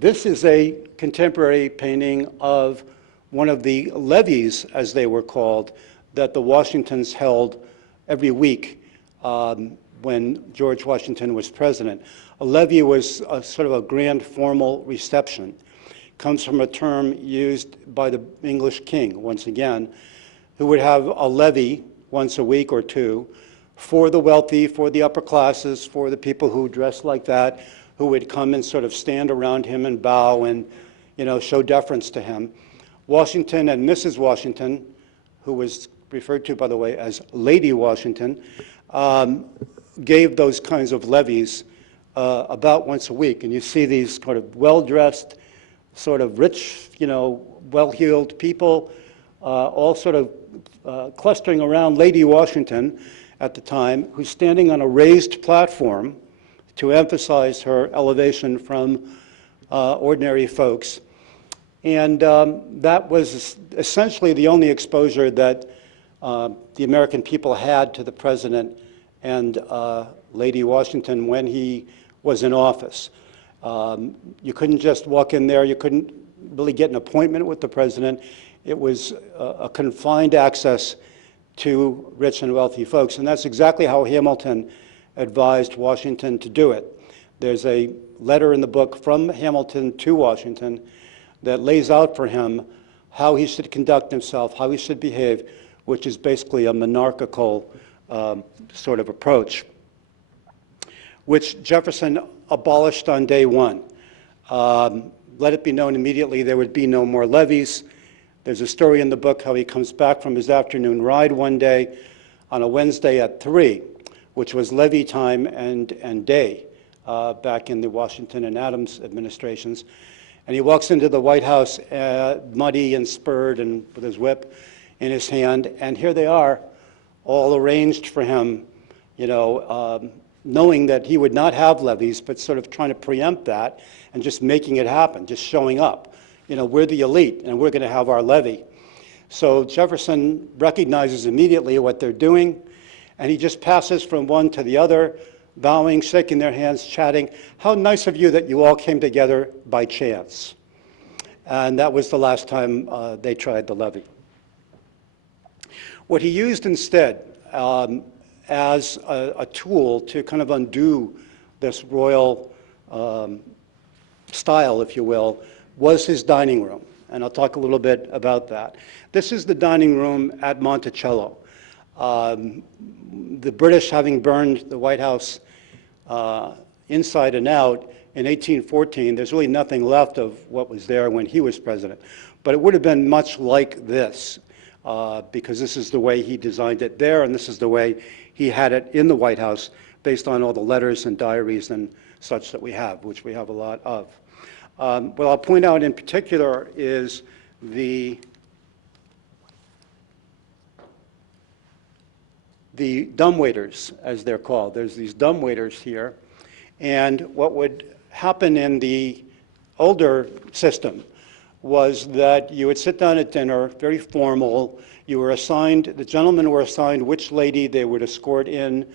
This is a contemporary painting of one of the levees, as they were called, that the Washingtons held every week when George Washington was president. A levee was sort of a grand formal reception. Comes from a term used by the English king, once again, who would have a levee once a week or two for the wealthy, for the upper classes, for the people who dressed like that, who would come and sort of stand around him and bow and, show deference to him. Washington and Mrs. Washington, who was referred to, by the way, as Lady Washington, gave those kinds of levees about once a week. And you see these kind of well-dressed, sort of rich, well-heeled people, all sort of clustering around Lady Washington at the time, who's standing on a raised platform to emphasize her elevation from ordinary folks. And that was essentially the only exposure that the American people had to the president and Lady Washington when he was in office. You couldn't just walk in there. You couldn't really get an appointment with the president. It was a confined access to rich and wealthy folks. And that's exactly how Hamilton advised Washington to do it. There's a letter in the book from Hamilton to Washington that lays out for him how he should conduct himself, how he should behave, which is basically a monarchical sort of approach, which Jefferson abolished on day one. Let it be known immediately there would be no more levees. There's a story in the book how he comes back from his afternoon ride one day on a Wednesday at 3, which was levee time and day back in the Washington and Adams administrations. And he walks into the White House muddy and spurred and with his whip in his hand, and here they are, all arranged for him, knowing that he would not have levees, but sort of trying to preempt that and just making it happen, just showing up. We're the elite, and we're going to have our levee. So Jefferson recognizes immediately what they're doing, and he just passes from one to the other, bowing, shaking their hands, chatting. How nice of you that you all came together by chance. And that was the last time they tried the levee. What he used instead, as a tool to kind of undo this royal style, if you will, was his dining room. And I'll talk a little bit about that. This is the dining room at Monticello. The British, having burned the White House inside and out in 1814, there's really nothing left of what was there when he was president. But it would have been much like this, because this is the way he designed it there, and this is the way he had it in the White House, based on all the letters and diaries and such that we have, which we have a lot of. What I'll point out in particular is the dumbwaiters, as they're called. There's these dumbwaiters here. And what would happen in the older system was that you would sit down at dinner, very formal. You were assigned, the gentlemen were assigned which lady they would escort in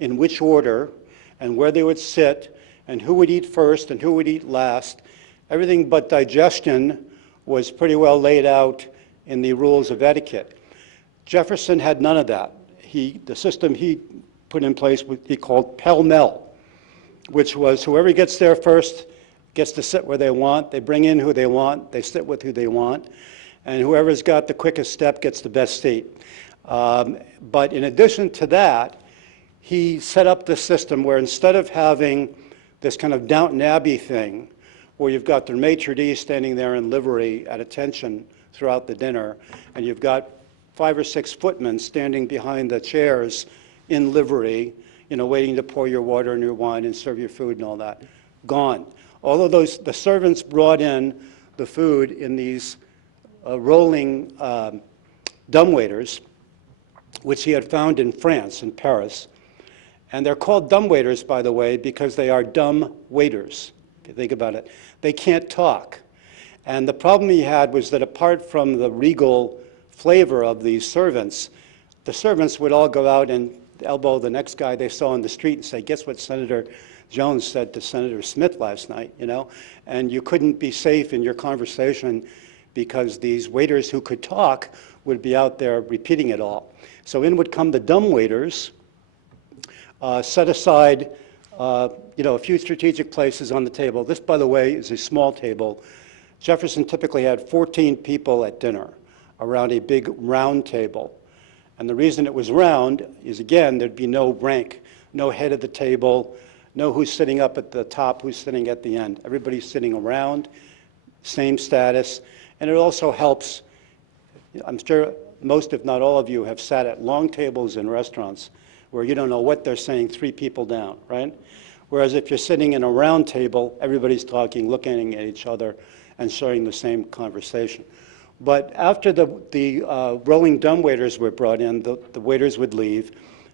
which order, and where they would sit, and who would eat first and who would eat last. Everything but digestion was pretty well laid out in the rules of etiquette. Jefferson had none of that. The system he put in place, he called pell-mell, which was whoever gets there first gets to sit where they want. They bring in who they want. They sit with who they want. And whoever's got the quickest step gets the best seat. But in addition to that, he set up this system where instead of having this kind of Downton Abbey thing, where you've got the maitre d' standing there in livery at attention throughout the dinner, and you've got 5 or 6 footmen standing behind the chairs in livery, waiting to pour your water and your wine and serve your food and all that. Gone. All of those, the servants brought in the food in these rolling dumbwaiters, which he had found in France, in Paris. And they're called dumbwaiters, by the way, because they are dumb waiters. If you think about it, they can't talk. And the problem he had was that apart from the regal flavor of these servants, the servants would all go out and elbow the next guy they saw on the street and say, guess what Senator Jones said to Senator Smith last night, And you couldn't be safe in your conversation because these waiters who could talk would be out there repeating it all. So in would come the dumb waiters, set aside a few strategic places on the table. This, by the way, is a small table. Jefferson typically had 14 people at dinner around a big round table. And the reason it was round is, again, there'd be no rank, no head of the table, no who's sitting up at the top, who's sitting at the end. Everybody's sitting around, same status. And it also helps, I'm sure most, if not all of you, have sat at long tables in restaurants where you don't know what they're saying 3 people down, right? Whereas if you're sitting in a round table, everybody's talking, looking at each other, and sharing the same conversation. But after the rolling dumbwaiters were brought in, the waiters would leave,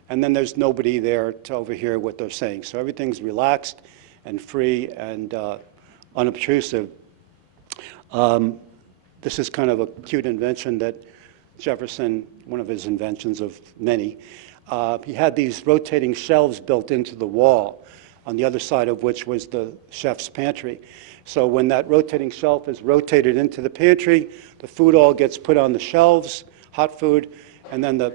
and then there's nobody there to overhear what they're saying. So everything's relaxed and free and unobtrusive. This is kind of a cute invention that Jefferson, one of his inventions of many, he had these rotating shelves built into the wall, on the other side of which was the chef's pantry. So when that rotating shelf is rotated into the pantry, the food all gets put on the shelves, hot food, and then a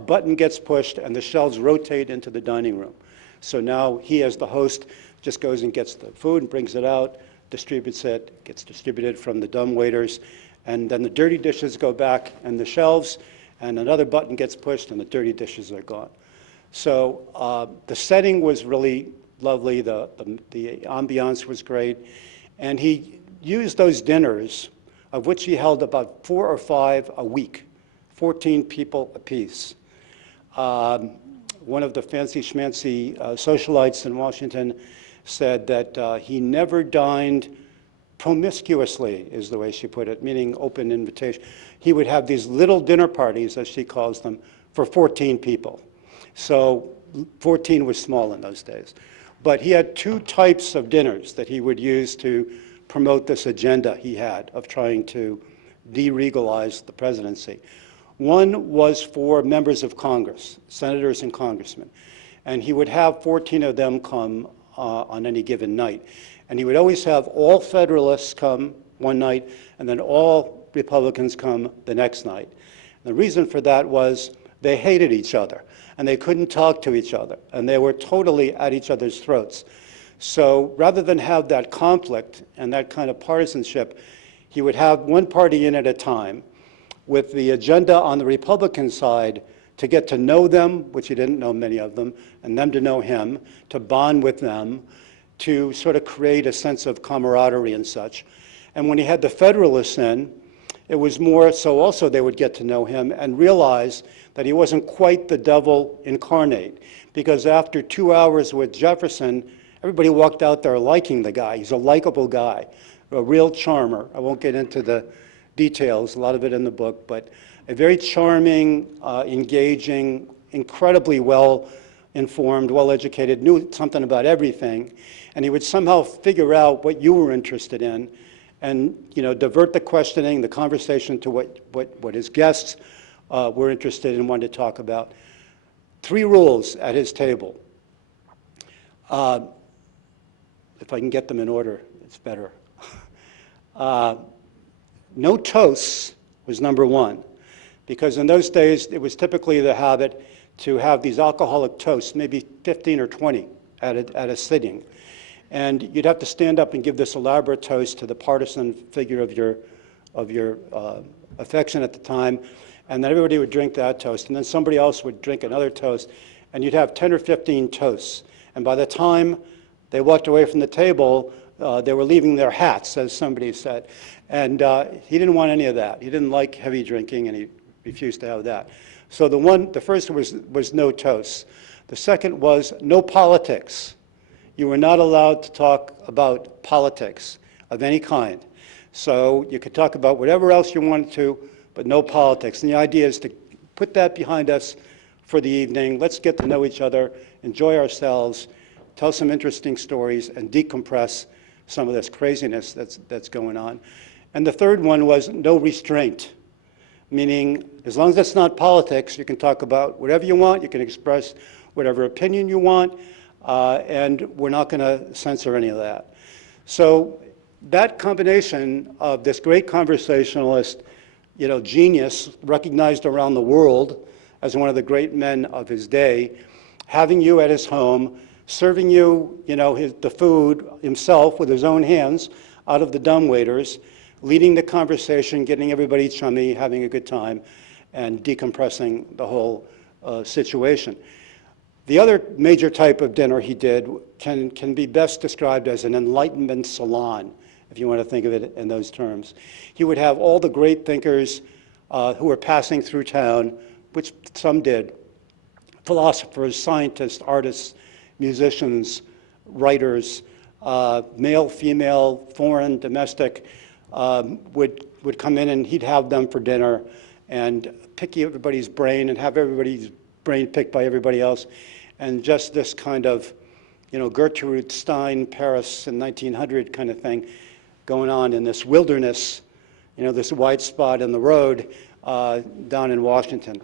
button gets pushed and the shelves rotate into the dining room. So now he, as the host, just goes and gets the food and brings it out, distributes it, gets distributed from the dumbwaiters, and then the dirty dishes go back in the shelves, and another button gets pushed and the dirty dishes are gone. So the setting was really lovely, the ambiance was great, and he used those dinners, of which he held about 4 or 5 a week, 14 people apiece. One of the fancy schmancy socialites in Washington said that he never dined promiscuously, is the way she put it, meaning open invitation. He would have these little dinner parties, as she calls them, for 14 people. So 14 was small in those days. But he had 2 types of dinners that he would use to promote this agenda he had of trying to deregalize the presidency. One was for members of Congress, senators and congressmen. And he would have 14 of them come on any given night. And he would always have all Federalists come one night and then all Republicans come the next night. And the reason for that was they hated each other. and they couldn't talk to each other, and they were totally at each other's throats. So rather than have that conflict and that kind of partisanship, he would have one party in at a time with the agenda on the Republican side to get to know them, which he didn't know many of them, and them to know him, to bond with them, to sort of create a sense of camaraderie and such. And when he had the Federalists in, it was more so also they would get to know him and realize that he wasn't quite the devil incarnate. Because after 2 hours with Jefferson, everybody walked out there liking the guy. He's a likable guy, a real charmer. I won't get into the details, a lot of it in the book, but a very charming, engaging, incredibly well-informed, well-educated, knew something about everything, and he would somehow figure out what you were interested in and divert the questioning, the conversation to what his guests were interested in and wanted to talk about. 3 rules at his table. If I can get them in order, it's better. No toasts was number 1, because in those days it was typically the habit to have these alcoholic toasts, maybe 15 or 20 at a sitting. And you'd have to stand up and give this elaborate toast to the partisan figure of your affection at the time, and then everybody would drink that toast, and then somebody else would drink another toast, and you'd have 10 or 15 toasts. And by the time they walked away from the table, they were leaving their hats, as somebody said. And he didn't want any of that. He didn't like heavy drinking, and he refused to have that. So the first was no toasts. The second was no politics. You were not allowed to talk about politics of any kind. So you could talk about whatever else you wanted to, but no politics. And the idea is to put that behind us for the evening. Let's get to know each other, enjoy ourselves, tell some interesting stories, and decompress some of this craziness that's going on. And the third one was no restraint, meaning as long as it's not politics, you can talk about whatever you want, you can express whatever opinion you want, and we're not going to censor any of that. So that combination of this great conversationalist, genius, recognized around the world as one of the great men of his day, having you at his home, serving you, the food himself with his own hands out of the dumbwaiters, leading the conversation, getting everybody chummy, having a good time, and decompressing the whole situation. The other major type of dinner he did can be best described as an enlightenment salon, if you want to think of it in those terms. He would have all the great thinkers who were passing through town, which some did, philosophers, scientists, artists, musicians, writers, male, female, foreign, domestic, would come in, and he'd have them for dinner and pick everybody's brain and have everybody's brain picked by everybody else. And just this kind of, Gertrude Stein, Paris in 1900 kind of thing going on in this wilderness, this white spot in the road down in Washington.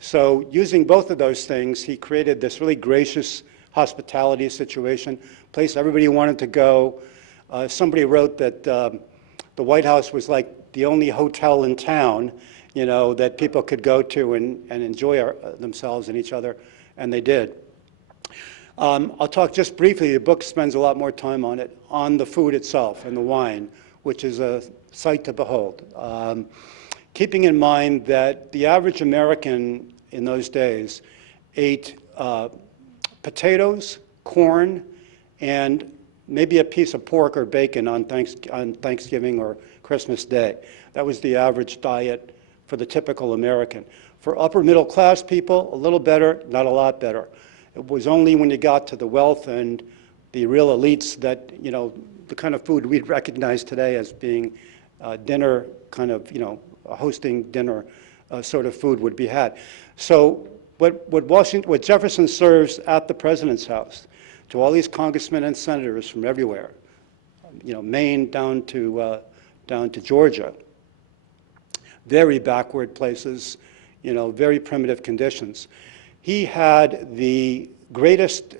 So using both of those things, he created this really gracious hospitality situation, place everybody wanted to go. Somebody wrote that the White House was like the only hotel in town, that people could go to and enjoy themselves and each other, and they did. I'll talk just briefly, the book spends a lot more time on it, on the food itself and the wine, which is a sight to behold. Keeping in mind that the average American in those days ate potatoes, corn, and maybe a piece of pork or bacon on Thanksgiving or Christmas Day. That was the average diet for the typical American. For upper middle class people, a little better, not a lot better. It was only when you got to the wealth and the real elites that, the kind of food we'd recognize today as being dinner kind of, hosting dinner sort of food would be had. So what Jefferson serves at the president's house to all these congressmen and senators from everywhere, Maine down to Georgia, very backward places, very primitive conditions. He had the greatest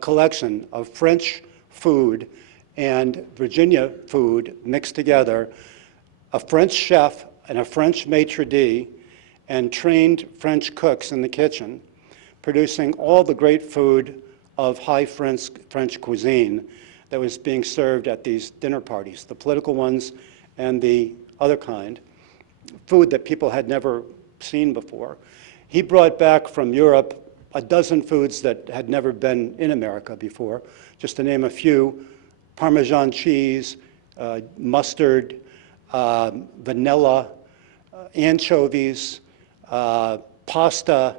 collection of French food and Virginia food mixed together, a French chef and a French maitre d', and trained French cooks in the kitchen, producing all the great food of high French cuisine that was being served at these dinner parties, the political ones and the other kind, food that people had never seen before. He brought back from Europe a dozen foods that had never been in America before, just to name a few: Parmesan cheese, mustard, vanilla, anchovies, pasta,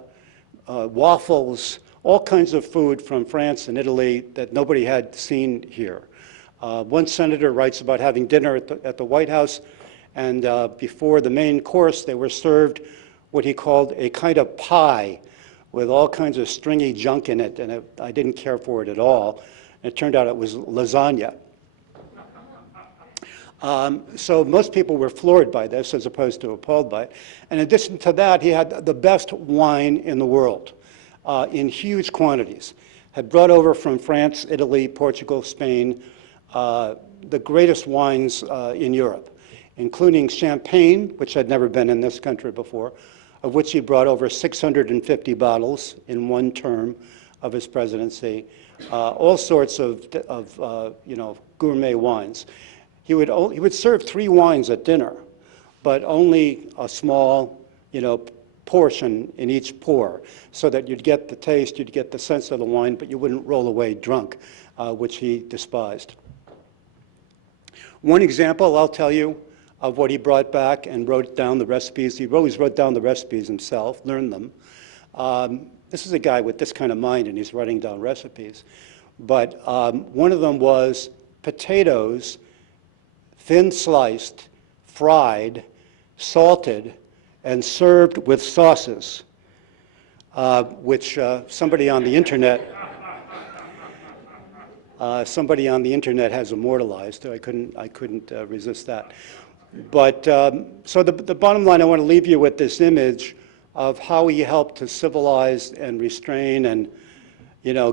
waffles, all kinds of food from France and Italy that nobody had seen here. One senator writes about having dinner at the White House, and before the main course, they were served what he called a kind of pie with all kinds of stringy junk in it, and I didn't care for it at all. It turned out it was lasagna. So most people were floored by this as opposed to appalled by it. In addition to that, he had the best wine in the world in huge quantities. Had brought over from France, Italy, Portugal, Spain, the greatest wines in Europe, including champagne, which had never been in this country before, of which he brought over 650 bottles in one term of his presidency, all sorts of gourmet wines. He would serve 3 wines at dinner, but only a small, portion in each pour, so that you'd get the taste, you'd get the sense of the wine, but you wouldn't roll away drunk, which he despised. One example I'll tell you of what he brought back and wrote down the recipes. He always wrote down the recipes himself, learned them. This is a guy with this kind of mind, and he's writing down recipes. But one of them was potatoes, thin sliced, fried, salted, and served with sauces, which somebody on the internet has immortalized. I couldn't resist that. But so the bottom line, I want to leave you with this image of how he helped to civilize and restrain and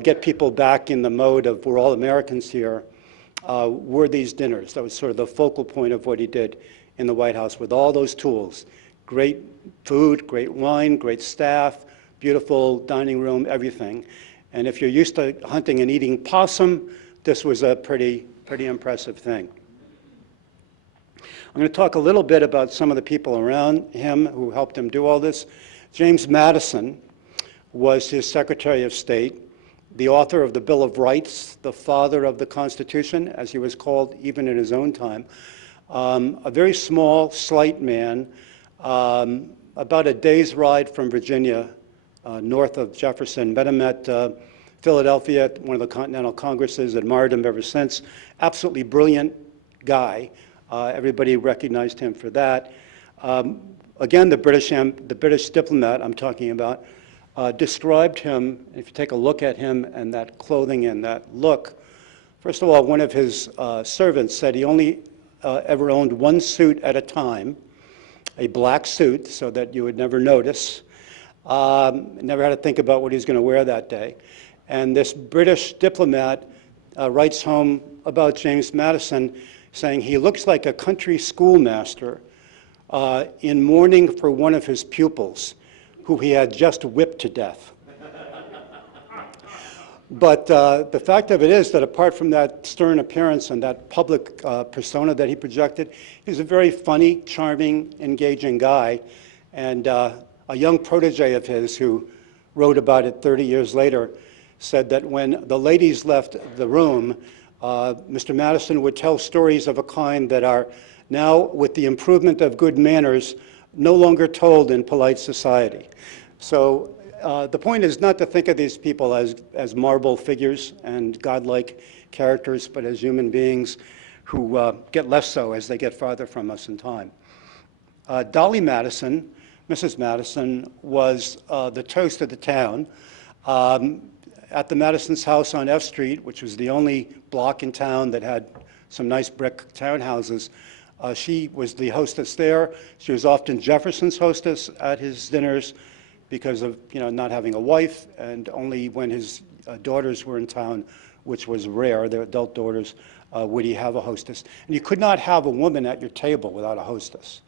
get people back in the mode of we're all Americans here. Were these dinners. That was sort of the focal point of what he did in the White House with all those tools. Great food, great wine, great staff, beautiful dining room, everything. And if you're used to hunting and eating possum, this was a pretty impressive thing. I'm going to talk a little bit about some of the people around him who helped him do all this. James Madison was his Secretary of State, the author of the Bill of Rights, the father of the Constitution, as he was called even in his own time. A very small, slight man, about a day's ride from Virginia, north of Jefferson. Met him at Philadelphia at one of the Continental Congresses, admired him ever since. Absolutely brilliant guy. Everybody recognized him for that. Again, the British diplomat I'm talking about described him, if you take a look at him and that clothing and that look, first of all, one of his servants said he only ever owned one suit at a time, a black suit, so that you would never notice. Never had to think about what he was going to wear that day. And this British diplomat writes home about James Madison, saying he looks like a country schoolmaster in mourning for one of his pupils, who he had just whipped to death. But the fact of it is that apart from that stern appearance and that public persona that he projected, he's a very funny, charming, engaging guy. And a young protege of his who wrote about it 30 years later said that when the ladies left the room, Mr. Madison would tell stories of a kind that are now, with the improvement of good manners, no longer told in polite society. So the point is not to think of these people as marble figures and godlike characters, but as human beings who get less so as they get farther from us in time. Dolly Madison, Mrs. Madison, was the toast of the town. At the Madison's house on F Street, which was the only block in town that had some nice brick townhouses, she was the hostess there. She was often Jefferson's hostess at his dinners because of not having a wife, and only when his daughters were in town, which was rare, their adult daughters, would he have a hostess. And you could not have a woman at your table without a hostess.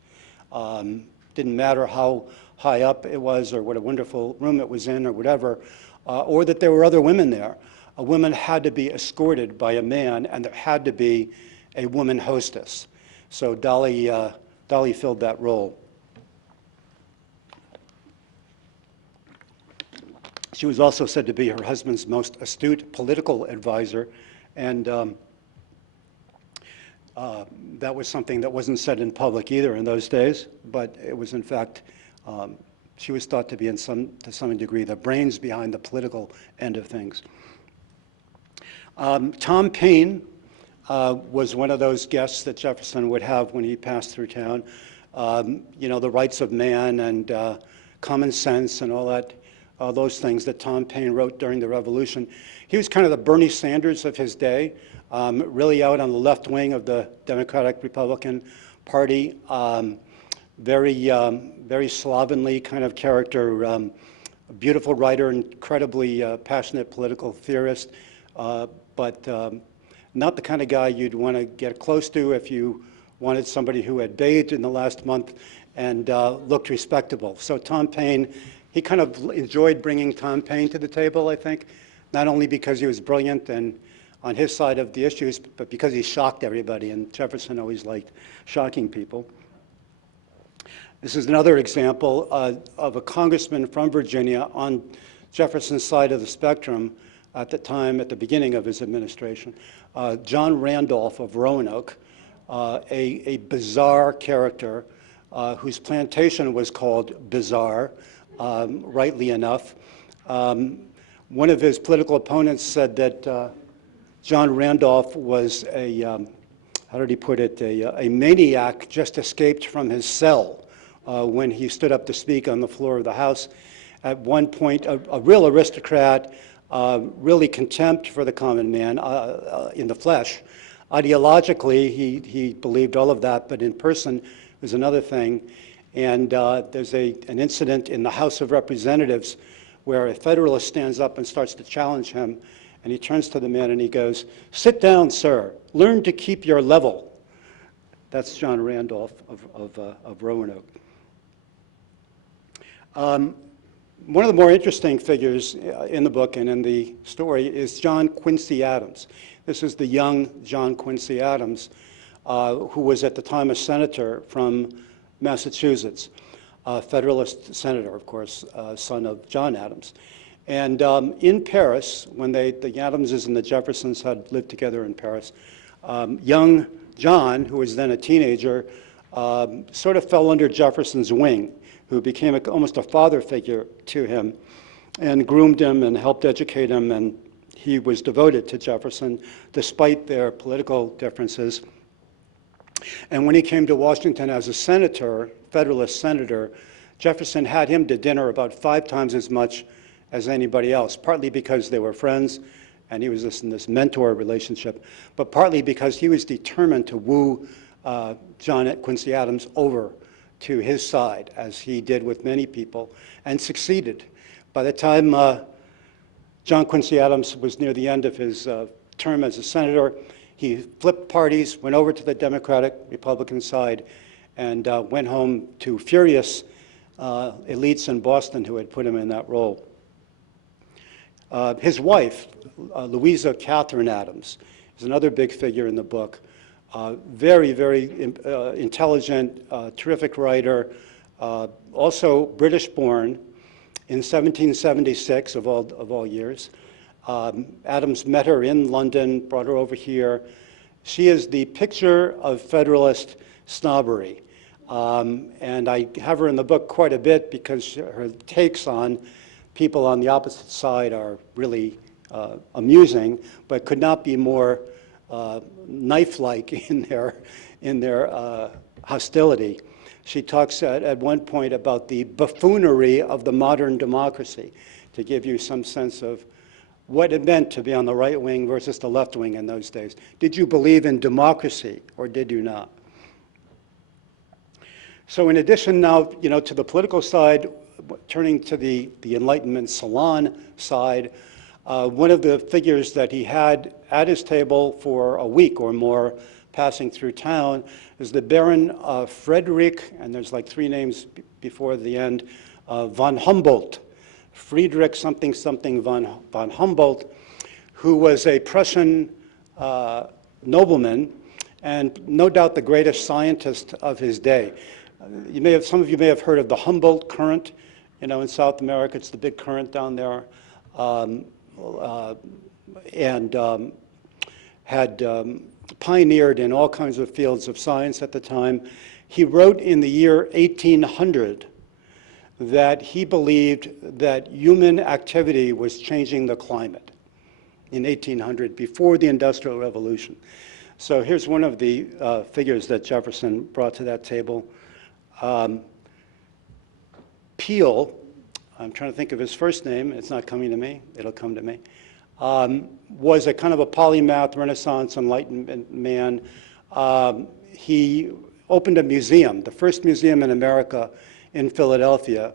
Didn't matter how high up it was, or what a wonderful room it was in, or whatever, or that there were other women there. A woman had to be escorted by a man, and there had to be a woman hostess. So Dolly filled that role. She was also said to be her husband's most astute political advisor, and that was something that wasn't said in public either in those days, but it was in fact, she was thought to be to some degree the brains behind the political end of things. Tom Paine was one of those guests that Jefferson would have when he passed through town. You know, the rights of man and common sense and all that, those things that Tom Paine wrote during the Revolution. He was kind of the Bernie Sanders of his day, really out on the left wing of the Democratic Republican Party. Very slovenly kind of character, a beautiful writer, incredibly passionate political theorist, but not the kind of guy you'd want to get close to if you wanted somebody who had bathed in the last month and looked respectable. So Tom Paine, he kind of enjoyed bringing Tom Paine to the table, I think, not only because he was brilliant and on his side of the issues, but because he shocked everybody, and Jefferson always liked shocking people. This is another example of a congressman from Virginia on Jefferson's side of the spectrum at the time, at the beginning of his administration, John Randolph of Roanoke, a bizarre character whose plantation was called Bizarre, rightly enough. One of his political opponents said that John Randolph was how did he put it, a maniac just escaped from his cell when he stood up to speak on the floor of the House. At one point, a real aristocrat, really contempt for the common man in the flesh. Ideologically, he believed all of that, but in person was another thing. And there's an incident in the House of Representatives where a Federalist stands up and starts to challenge him, and he turns to the man and he goes, "Sit down, sir. Learn to keep your level." That's John Randolph of Roanoke. One of the more interesting figures in the book and in the story is John Quincy Adams. This is the young John Quincy Adams, who was at the time a senator from Massachusetts, a Federalist senator, of course, son of John Adams. And in Paris, when the Adamses and the Jeffersons had lived together in Paris, young John, who was then a teenager, sort of fell under Jefferson's wing, who became almost a father figure to him and groomed him and helped educate him, and he was devoted to Jefferson despite their political differences. And when he came to Washington as a senator, Federalist senator, Jefferson had him to dinner about 5 times as much as anybody else, partly because they were friends and he was in this mentor relationship, but partly because he was determined to woo John Quincy Adams over to his side, as he did with many people, and succeeded. By the time John Quincy Adams was near the end of his term as a senator, he flipped parties, went over to the Democratic-Republican side, and went home to furious elites in Boston who had put him in that role. His wife, Louisa Catherine Adams, is another big figure in the book. Very, very intelligent, terrific writer, also British-born in 1776 of all years. Adams met her in London, brought her over here. She is the picture of Federalist snobbery. And I have her in the book quite a bit because her takes on people on the opposite side are really amusing, but could not be more knife-like in their hostility. She talks at one point about the buffoonery of the modern democracy, to give you some sense of what it meant to be on the right wing versus the left wing in those days. Did you believe in democracy or did you not? So in addition now, to the political side, turning to the Enlightenment salon side, one of the figures that he had at his table for a week or more passing through town is the Baron Frederick, and there's like 3 names before the end, von Humboldt, Friedrich something something von Humboldt, who was a Prussian nobleman and no doubt the greatest scientist of his day. Some of you may have heard of the Humboldt Current. In South America, it's the big current down there, and had pioneered in all kinds of fields of science at the time. He wrote in the year 1800 that he believed that human activity was changing the climate in 1800, before the Industrial Revolution. So here's one of the figures that Jefferson brought to that table. Peel, I'm trying to think of his first name, it's not coming to me, it'll come to me, was a kind of a polymath, Renaissance, Enlightenment man. He opened a museum, the first museum in America in Philadelphia.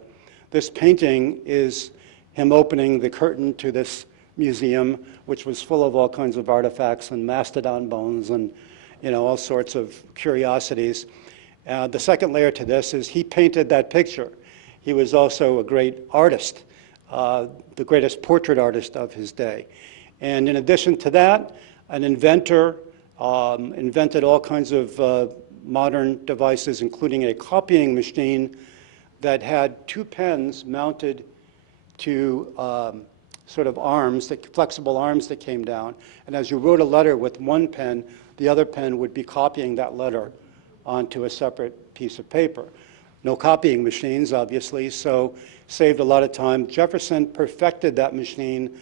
This painting is him opening the curtain to this museum, which was full of all kinds of artifacts and mastodon bones and all sorts of curiosities. The second layer to this is he painted that picture. He was also a great artist, the greatest portrait artist of his day. And in addition to that, an inventor, invented all kinds of modern devices, including a copying machine that had two pens mounted to sort of arms, flexible arms that came down. And as you wrote a letter with one pen, the other pen would be copying that letter onto a separate piece of paper. No copying machines, obviously, so saved a lot of time. Jefferson perfected that machine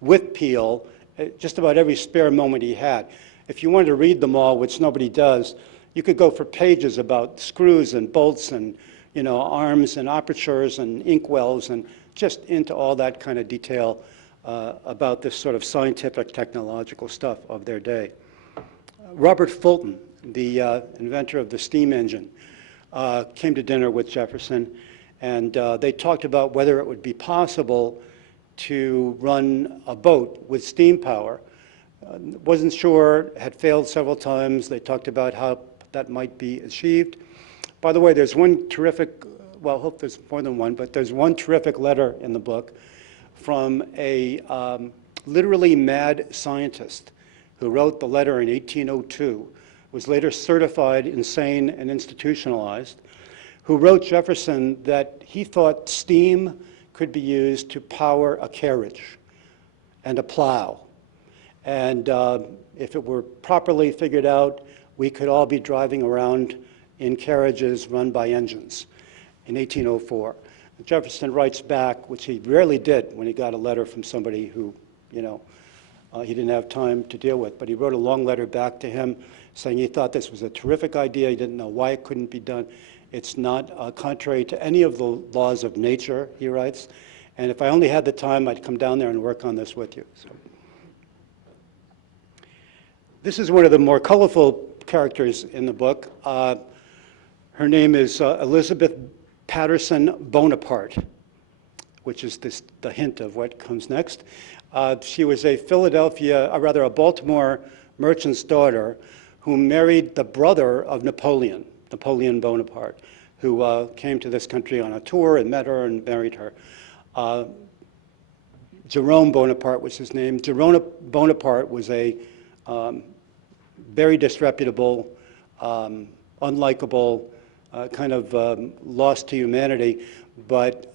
with Peel at just about every spare moment he had. If you wanted to read them all, which nobody does, you could go for pages about screws and bolts and arms and apertures and inkwells and just into all that kind of detail about this sort of scientific, technological stuff of their day. Robert Fulton, the inventor of the steam engine, came to dinner with Jefferson, and they talked about whether it would be possible to run a boat with steam power. Wasn't sure, had failed several times. They talked about how that might be achieved. By the way, there's one terrific, well, I hope there's more than one, but there's one terrific letter in the book from a literally mad scientist who wrote the letter in 1802, was later certified insane and institutionalized, who wrote Jefferson that he thought steam could be used to power a carriage and a plow. And if it were properly figured out, we could all be driving around in carriages run by engines in 1804. Jefferson writes back, which he rarely did when he got a letter from somebody who, he didn't have time to deal with, but he wrote a long letter back to him saying he thought this was a terrific idea. He didn't know why it couldn't be done. It's not contrary to any of the laws of nature, he writes. And if I only had the time, I'd come down there and work on this with you. So. This is one of the more colorful characters in the book. Her name is Elizabeth Patterson Bonaparte, which is the hint of what comes next. She was a a Baltimore merchant's daughter who married the brother of Napoleon Bonaparte, who came to this country on a tour and met her and married her. Jerome Bonaparte was his name. Jerome Bonaparte was a very disreputable, unlikable, kind of lost to humanity, but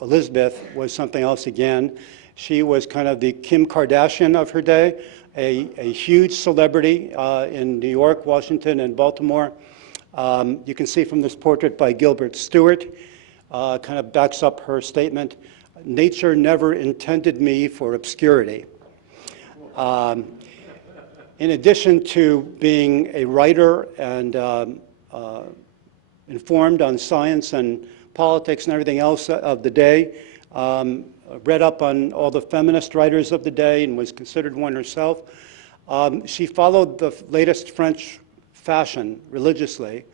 Elizabeth was something else again. She was kind of the Kim Kardashian of her day, a huge celebrity in New York, Washington, and Baltimore. You can see from this portrait by Gilbert Stuart, kind of backs up her statement, "Nature never intended me for obscurity." In addition to being a writer and informed on science and politics and everything else of the day, read up on all the feminist writers of the day and was considered one herself. She followed the latest French fashion religiously,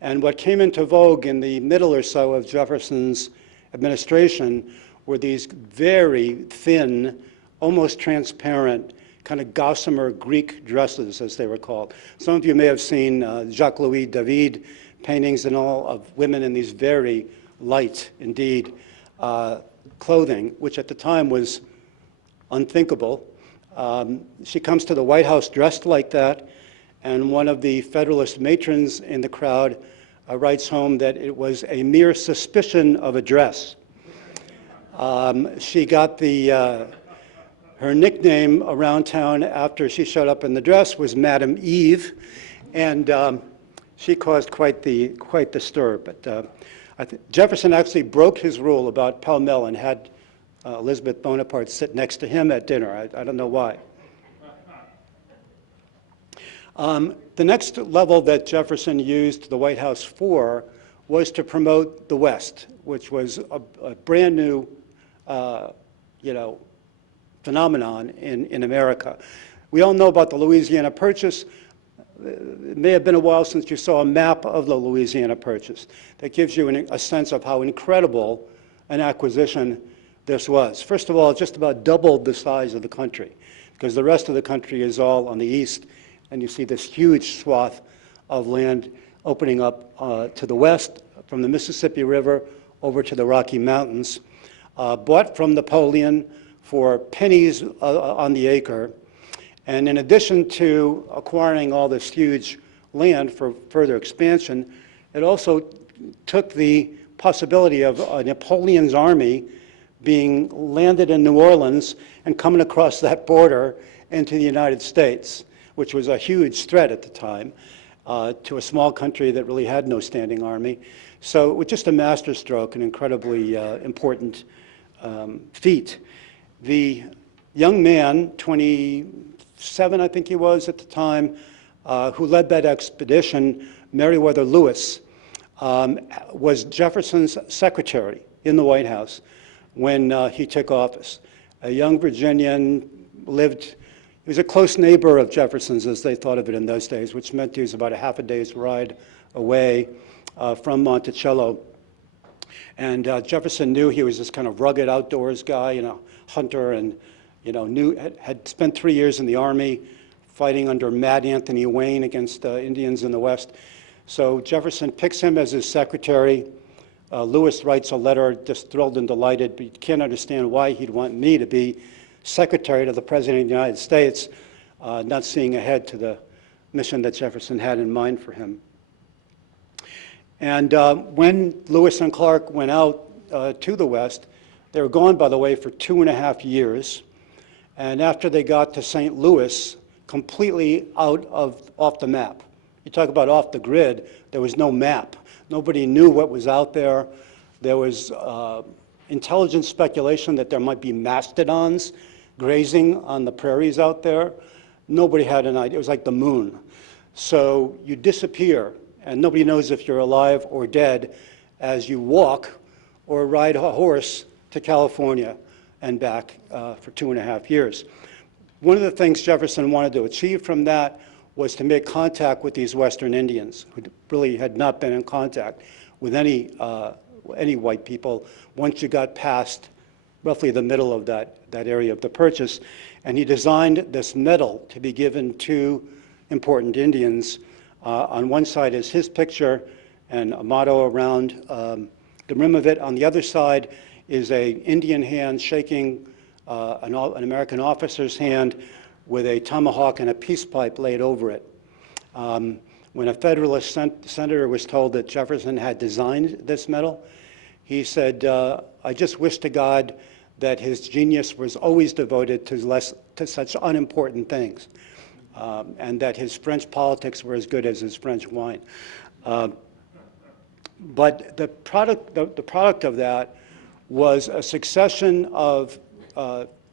and what came into vogue in the middle or so of Jefferson's administration were these very thin, almost transparent, kind of gossamer Greek dresses, as they were called. Some of you may have seen Jacques-Louis David paintings and all of women in these very light, indeed, clothing, which at the time was unthinkable. She comes to the White House dressed like that, and one of the Federalist matrons in the crowd writes home that it was a mere suspicion of a dress. She got her nickname around town after she showed up in the dress was Madam Eve, and she caused quite the stir. But Jefferson actually broke his rule about pell-mell and had Elizabeth Bonaparte sit next to him at dinner. I don't know why. The next level that Jefferson used the White House for was to promote the West, which was a brand new, phenomenon in America. We all know about the Louisiana Purchase. It may have been a while since you saw a map of the Louisiana Purchase. That gives you a sense of how incredible an acquisition this was. First of all, it just about doubled the size of the country, because the rest of the country is all on the east, and you see this huge swath of land opening up to the west from the Mississippi River over to the Rocky Mountains, bought from Napoleon for pennies on the acre. And in addition to acquiring all this huge land for further expansion, it also took the possibility of Napoleon's army being landed in New Orleans and coming across that border into the United States, which was a huge threat at the time to a small country that really had no standing army. So it was just a masterstroke, an incredibly important feat. The young man, 27 I think he was at the time, who led that expedition, Meriwether Lewis, was Jefferson's secretary in the White House when he took office. A young Virginian, he was a close neighbor of Jefferson's, as they thought of it in those days, which meant he was about a half a day's ride away from Monticello. And Jefferson knew he was this kind of rugged outdoors guy, hunter, and had spent 3 years in the Army fighting under Mad Anthony Wayne against Indians in the West. So Jefferson picks him as his secretary. Lewis writes a letter, just thrilled and delighted, but you can't understand why he'd want me to be secretary to the President of the United States, not seeing ahead to the mission that Jefferson had in mind for him. And when Lewis and Clark went out to the West, they were gone, by the way, for 2.5 years. And after they got to St. Louis, completely off the map. You talk about off the grid, there was no map. Nobody knew what was out there. There was intelligent speculation that there might be mastodons grazing on the prairies out there. Nobody had an idea. It was like the moon. So you disappear, and nobody knows if you're alive or dead as you walk or ride a horse to California and back for 2.5 years. One of the things Jefferson wanted to achieve from that was to make contact with these Western Indians who really had not been in contact with any white people once you got past roughly the middle of that area of the Purchase. And he designed this medal to be given to important Indians. On one side is his picture and a motto around the rim of it. On the other side is an Indian hand shaking an American officer's hand with a tomahawk and a peace pipe laid over it. When a Federalist senator was told that Jefferson had designed this medal, he said, I just wish to God that his genius was always devoted to such unimportant things, and that his French politics were as good as his French wine. But the product of that was a succession of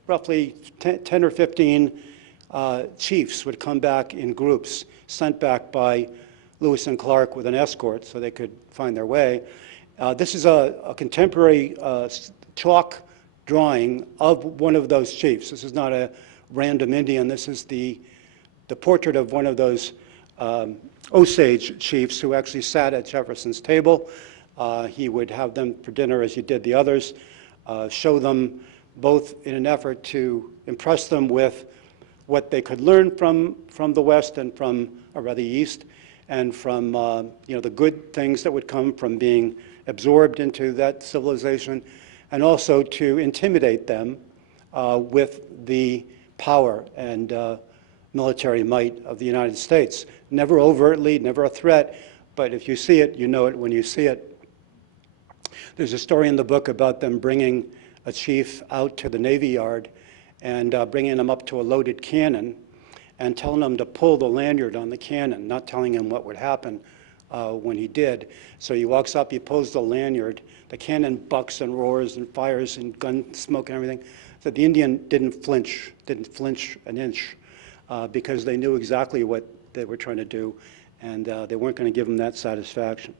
roughly 10 or 15 chiefs would come back in groups, sent back by Lewis and Clark with an escort so they could find their way. This is a contemporary chalk drawing of one of those chiefs. This is not a random Indian. This is the portrait of one of those Osage chiefs who actually sat at Jefferson's table. He would have them for dinner as he did the others, show them both in an effort to impress them with what they could learn from the West and from, or rather the East, and from the good things that would come from being absorbed into that civilization, and also to intimidate them with the power and military might of the United States. Never overtly, never a threat, but if you see it, you know it when you see it. There's a story in the book about them bringing a chief out to the Navy Yard and bringing him up to a loaded cannon and telling him to pull the lanyard on the cannon, not telling him what would happen when he did. So he walks up, he pulls the lanyard, the cannon bucks and roars and fires and gun smoke and everything. So the Indian didn't flinch an inch because they knew exactly what they were trying to do, and they weren't going to give him that satisfaction.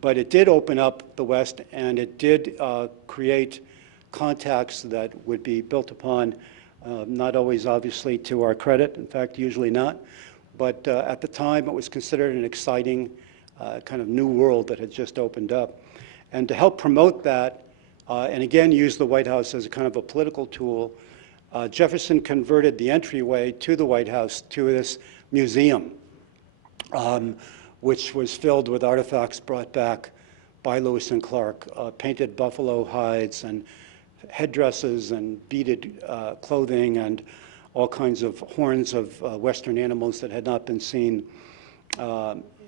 But it did open up the West, and it did create contacts that would be built upon, not always obviously to our credit, in fact, usually not, but at the time it was considered an exciting kind of new world that had just opened up. And to help promote that, and again use the White House as a kind of a political tool, Jefferson converted the entryway to the White House to this museum, which was filled with artifacts brought back by Lewis and Clark, painted buffalo hides and headdresses and beaded clothing and all kinds of horns of Western animals that had not been seen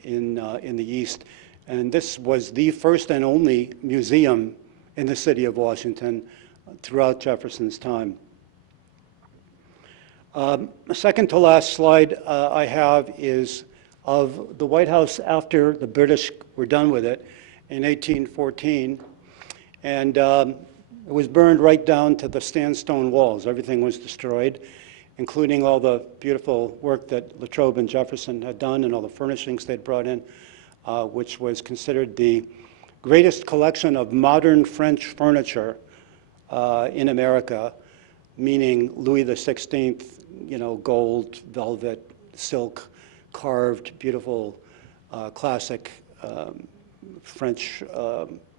in the East. And this was the first and only museum in the city of Washington throughout Jefferson's time. The second to last slide I have is of the White House after the British were done with it in 1814. And it was burned right down to the sandstone walls. Everything was destroyed, including all the beautiful work that Latrobe and Jefferson had done and all the furnishings they'd brought in, which was considered the greatest collection of modern French furniture in America, meaning Louis XVI, you know, gold, velvet, silk, carved, beautiful, classic French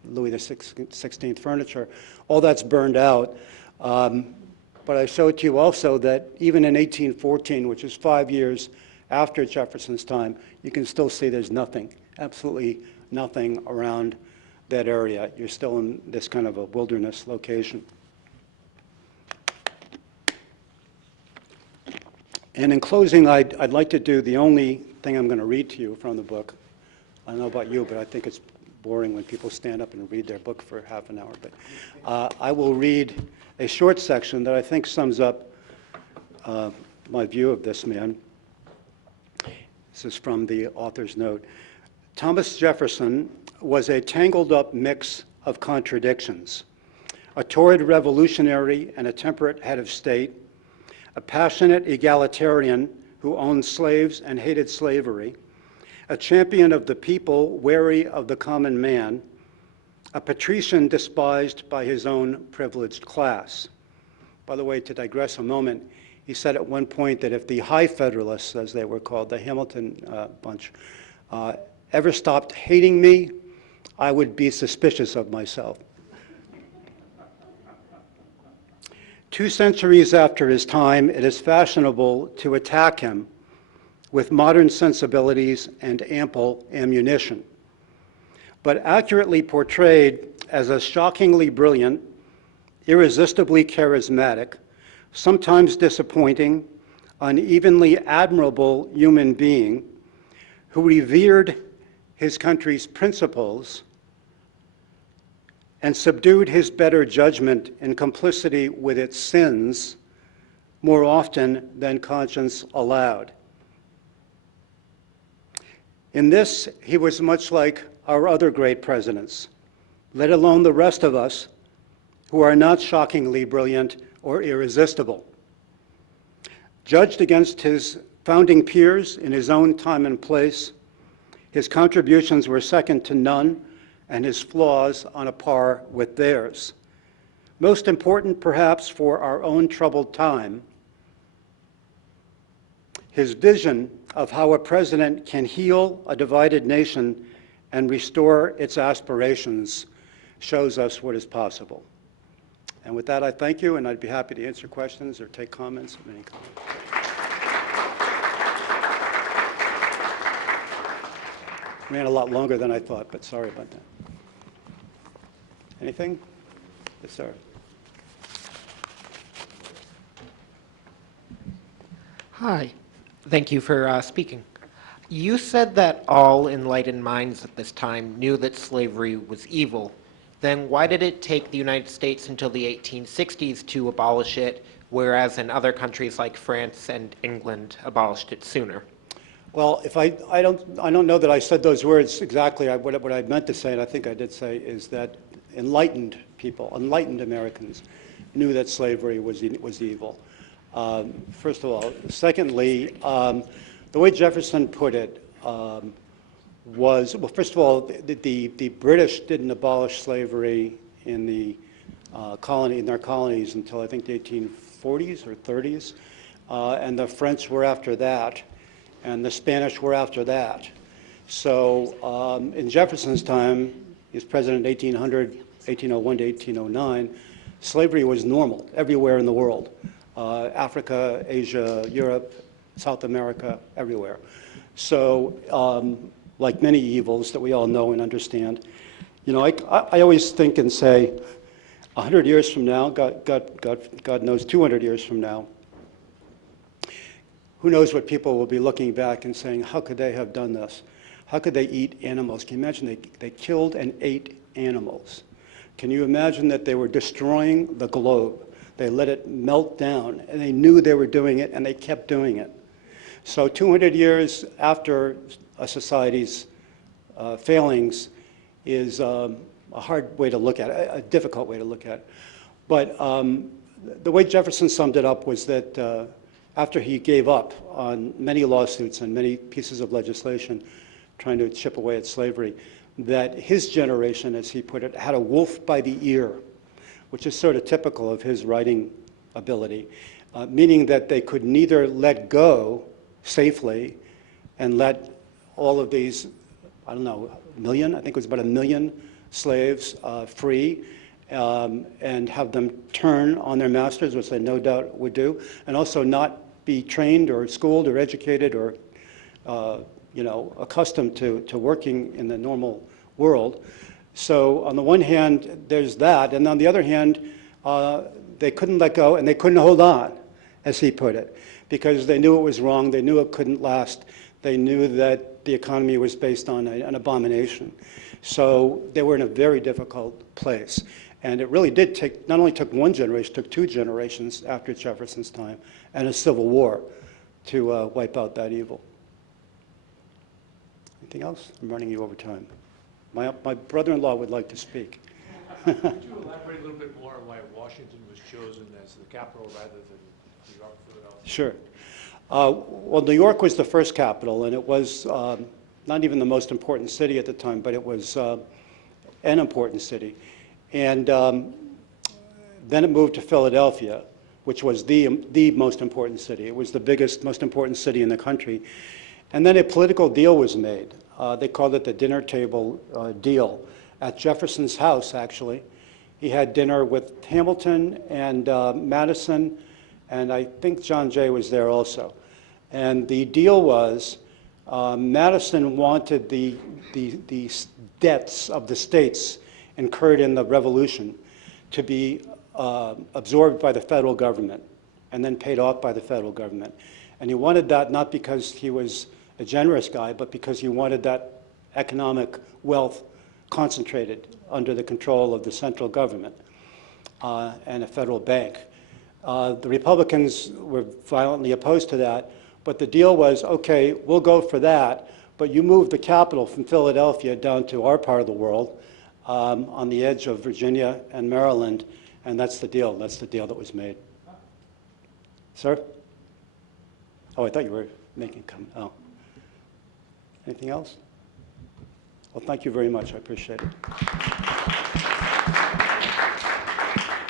Louis XVI furniture. All that's burned out. But I showed to you also that even in 1814, which is 5 years after Jefferson's time, you can still see there's nothing, absolutely nothing around that area. You're still in this kind of a wilderness location. And in closing, I'd like to do the only thing I'm going to read to you from the book. I don't know about you, but I think it's boring when people stand up and read their book for half an hour. But I will read a short section that I think sums up my view of this man. This is from the author's note. Thomas Jefferson was a tangled-up mix of contradictions, a torrid revolutionary and a temperate head of state, a passionate egalitarian who owned slaves and hated slavery, a champion of the people wary of the common man, a patrician despised by his own privileged class. By the way, to digress a moment, he said at one point that if the High Federalists, as they were called, the Hamilton bunch, ever stopped hating me, I would be suspicious of myself. 2 centuries after his time, it is fashionable to attack him with modern sensibilities and ample ammunition. But accurately portrayed as a shockingly brilliant, irresistibly charismatic, sometimes disappointing, unevenly admirable human being who revered his country's principles and subdued his better judgment in complicity with its sins more often than conscience allowed. In this, he was much like our other great presidents, let alone the rest of us who are not shockingly brilliant or irresistible. Judged against his founding peers in his own time and place, his contributions were second to none, and his flaws on a par with theirs. Most important, perhaps, for our own troubled time, his vision of how a president can heal a divided nation and restore its aspirations shows us what is possible. And with that, I thank you, and I'd be happy to answer questions or take comments of any kind. Ran a lot longer than I thought, but sorry about that. Anything? Yes, sir. Hi. Thank you for speaking. You said that all enlightened minds at this time knew that slavery was evil. Then why did it take the United States until the 1860s to abolish it, whereas in other countries like France and England abolished it sooner? Well, if I don't know that I said those words exactly. What I meant to say, and I think I did say, is that enlightened people, enlightened Americans, knew that slavery was evil. First of all. Secondly, the way Jefferson put it was, well, first of all, the British didn't abolish slavery in the in their colonies until I think the 1840s or 30s, and the French were after that, and the Spanish were after that. So in Jefferson's time, he was president 1801 to 1809, slavery was normal everywhere in the world. Africa, Asia, Europe, South America, everywhere. So like many evils that we all know and understand, you know, I always think and say, 100 years from now, God knows 200 years from now, who knows what people will be looking back and saying, how could they have done this? How could they eat animals? Can you imagine they killed and ate animals? Can you imagine that they were destroying the globe? They let it melt down, and they knew they were doing it, and they kept doing it. So 200 years after a society's failings is a hard way to look at it, a difficult way to look at it. But the way Jefferson summed it up was that after he gave up on many lawsuits and many pieces of legislation trying to chip away at slavery, that his generation, as he put it, had a wolf by the ear, which is sort of typical of his writing ability, meaning that they could neither let go safely and let all of these, I don't know, I think it was about 1 million slaves free, and have them turn on their masters, which they no doubt would do, and also not be trained or schooled or educated or accustomed to working in the normal world. So on the one hand, there's that, and on the other hand, they couldn't let go and they couldn't hold on, as he put it, because they knew it was wrong, they knew it couldn't last, they knew that the economy was based on an abomination. So they were in a very difficult place. And it really did take, not only took one generation, it took 2 generations after Jefferson's time and a civil war to wipe out that evil. Anything else? I'm running you over time. My brother-in-law would like to speak. Could you elaborate a little bit more on why Washington was chosen as the capital rather than New York, Philadelphia? Sure. Well, New York was the first capital, and it was not even the most important city at the time, but it was an important city. And then it moved to Philadelphia, which was the most important city. It was the biggest, most important city in the country. And then a political deal was made. They called it the dinner table deal at Jefferson's house, actually. He had dinner with Hamilton and Madison, and I think John Jay was there also. And the deal was Madison wanted the debts of the states incurred in the Revolution to be absorbed by the federal government and then paid off by the federal government. And he wanted that not because he was a generous guy, but because he wanted that economic wealth concentrated under the control of the central government and a federal bank. The Republicans were violently opposed to that, but the deal was, okay, we'll go for that, but you move the capital from Philadelphia down to our part of the world, on the edge of Virginia and Maryland, and that's the deal. That's the deal that was made. Sir? Oh, I thought you were making a comment. Oh. Anything else? Well, thank you very much. I appreciate it.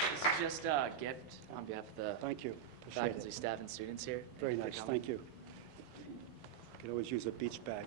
This is just a gift on behalf of the Thank you. Appreciate faculty, it. staff, and students here. Very Thank you for nice. coming. Thank you. You could always use a beach bag.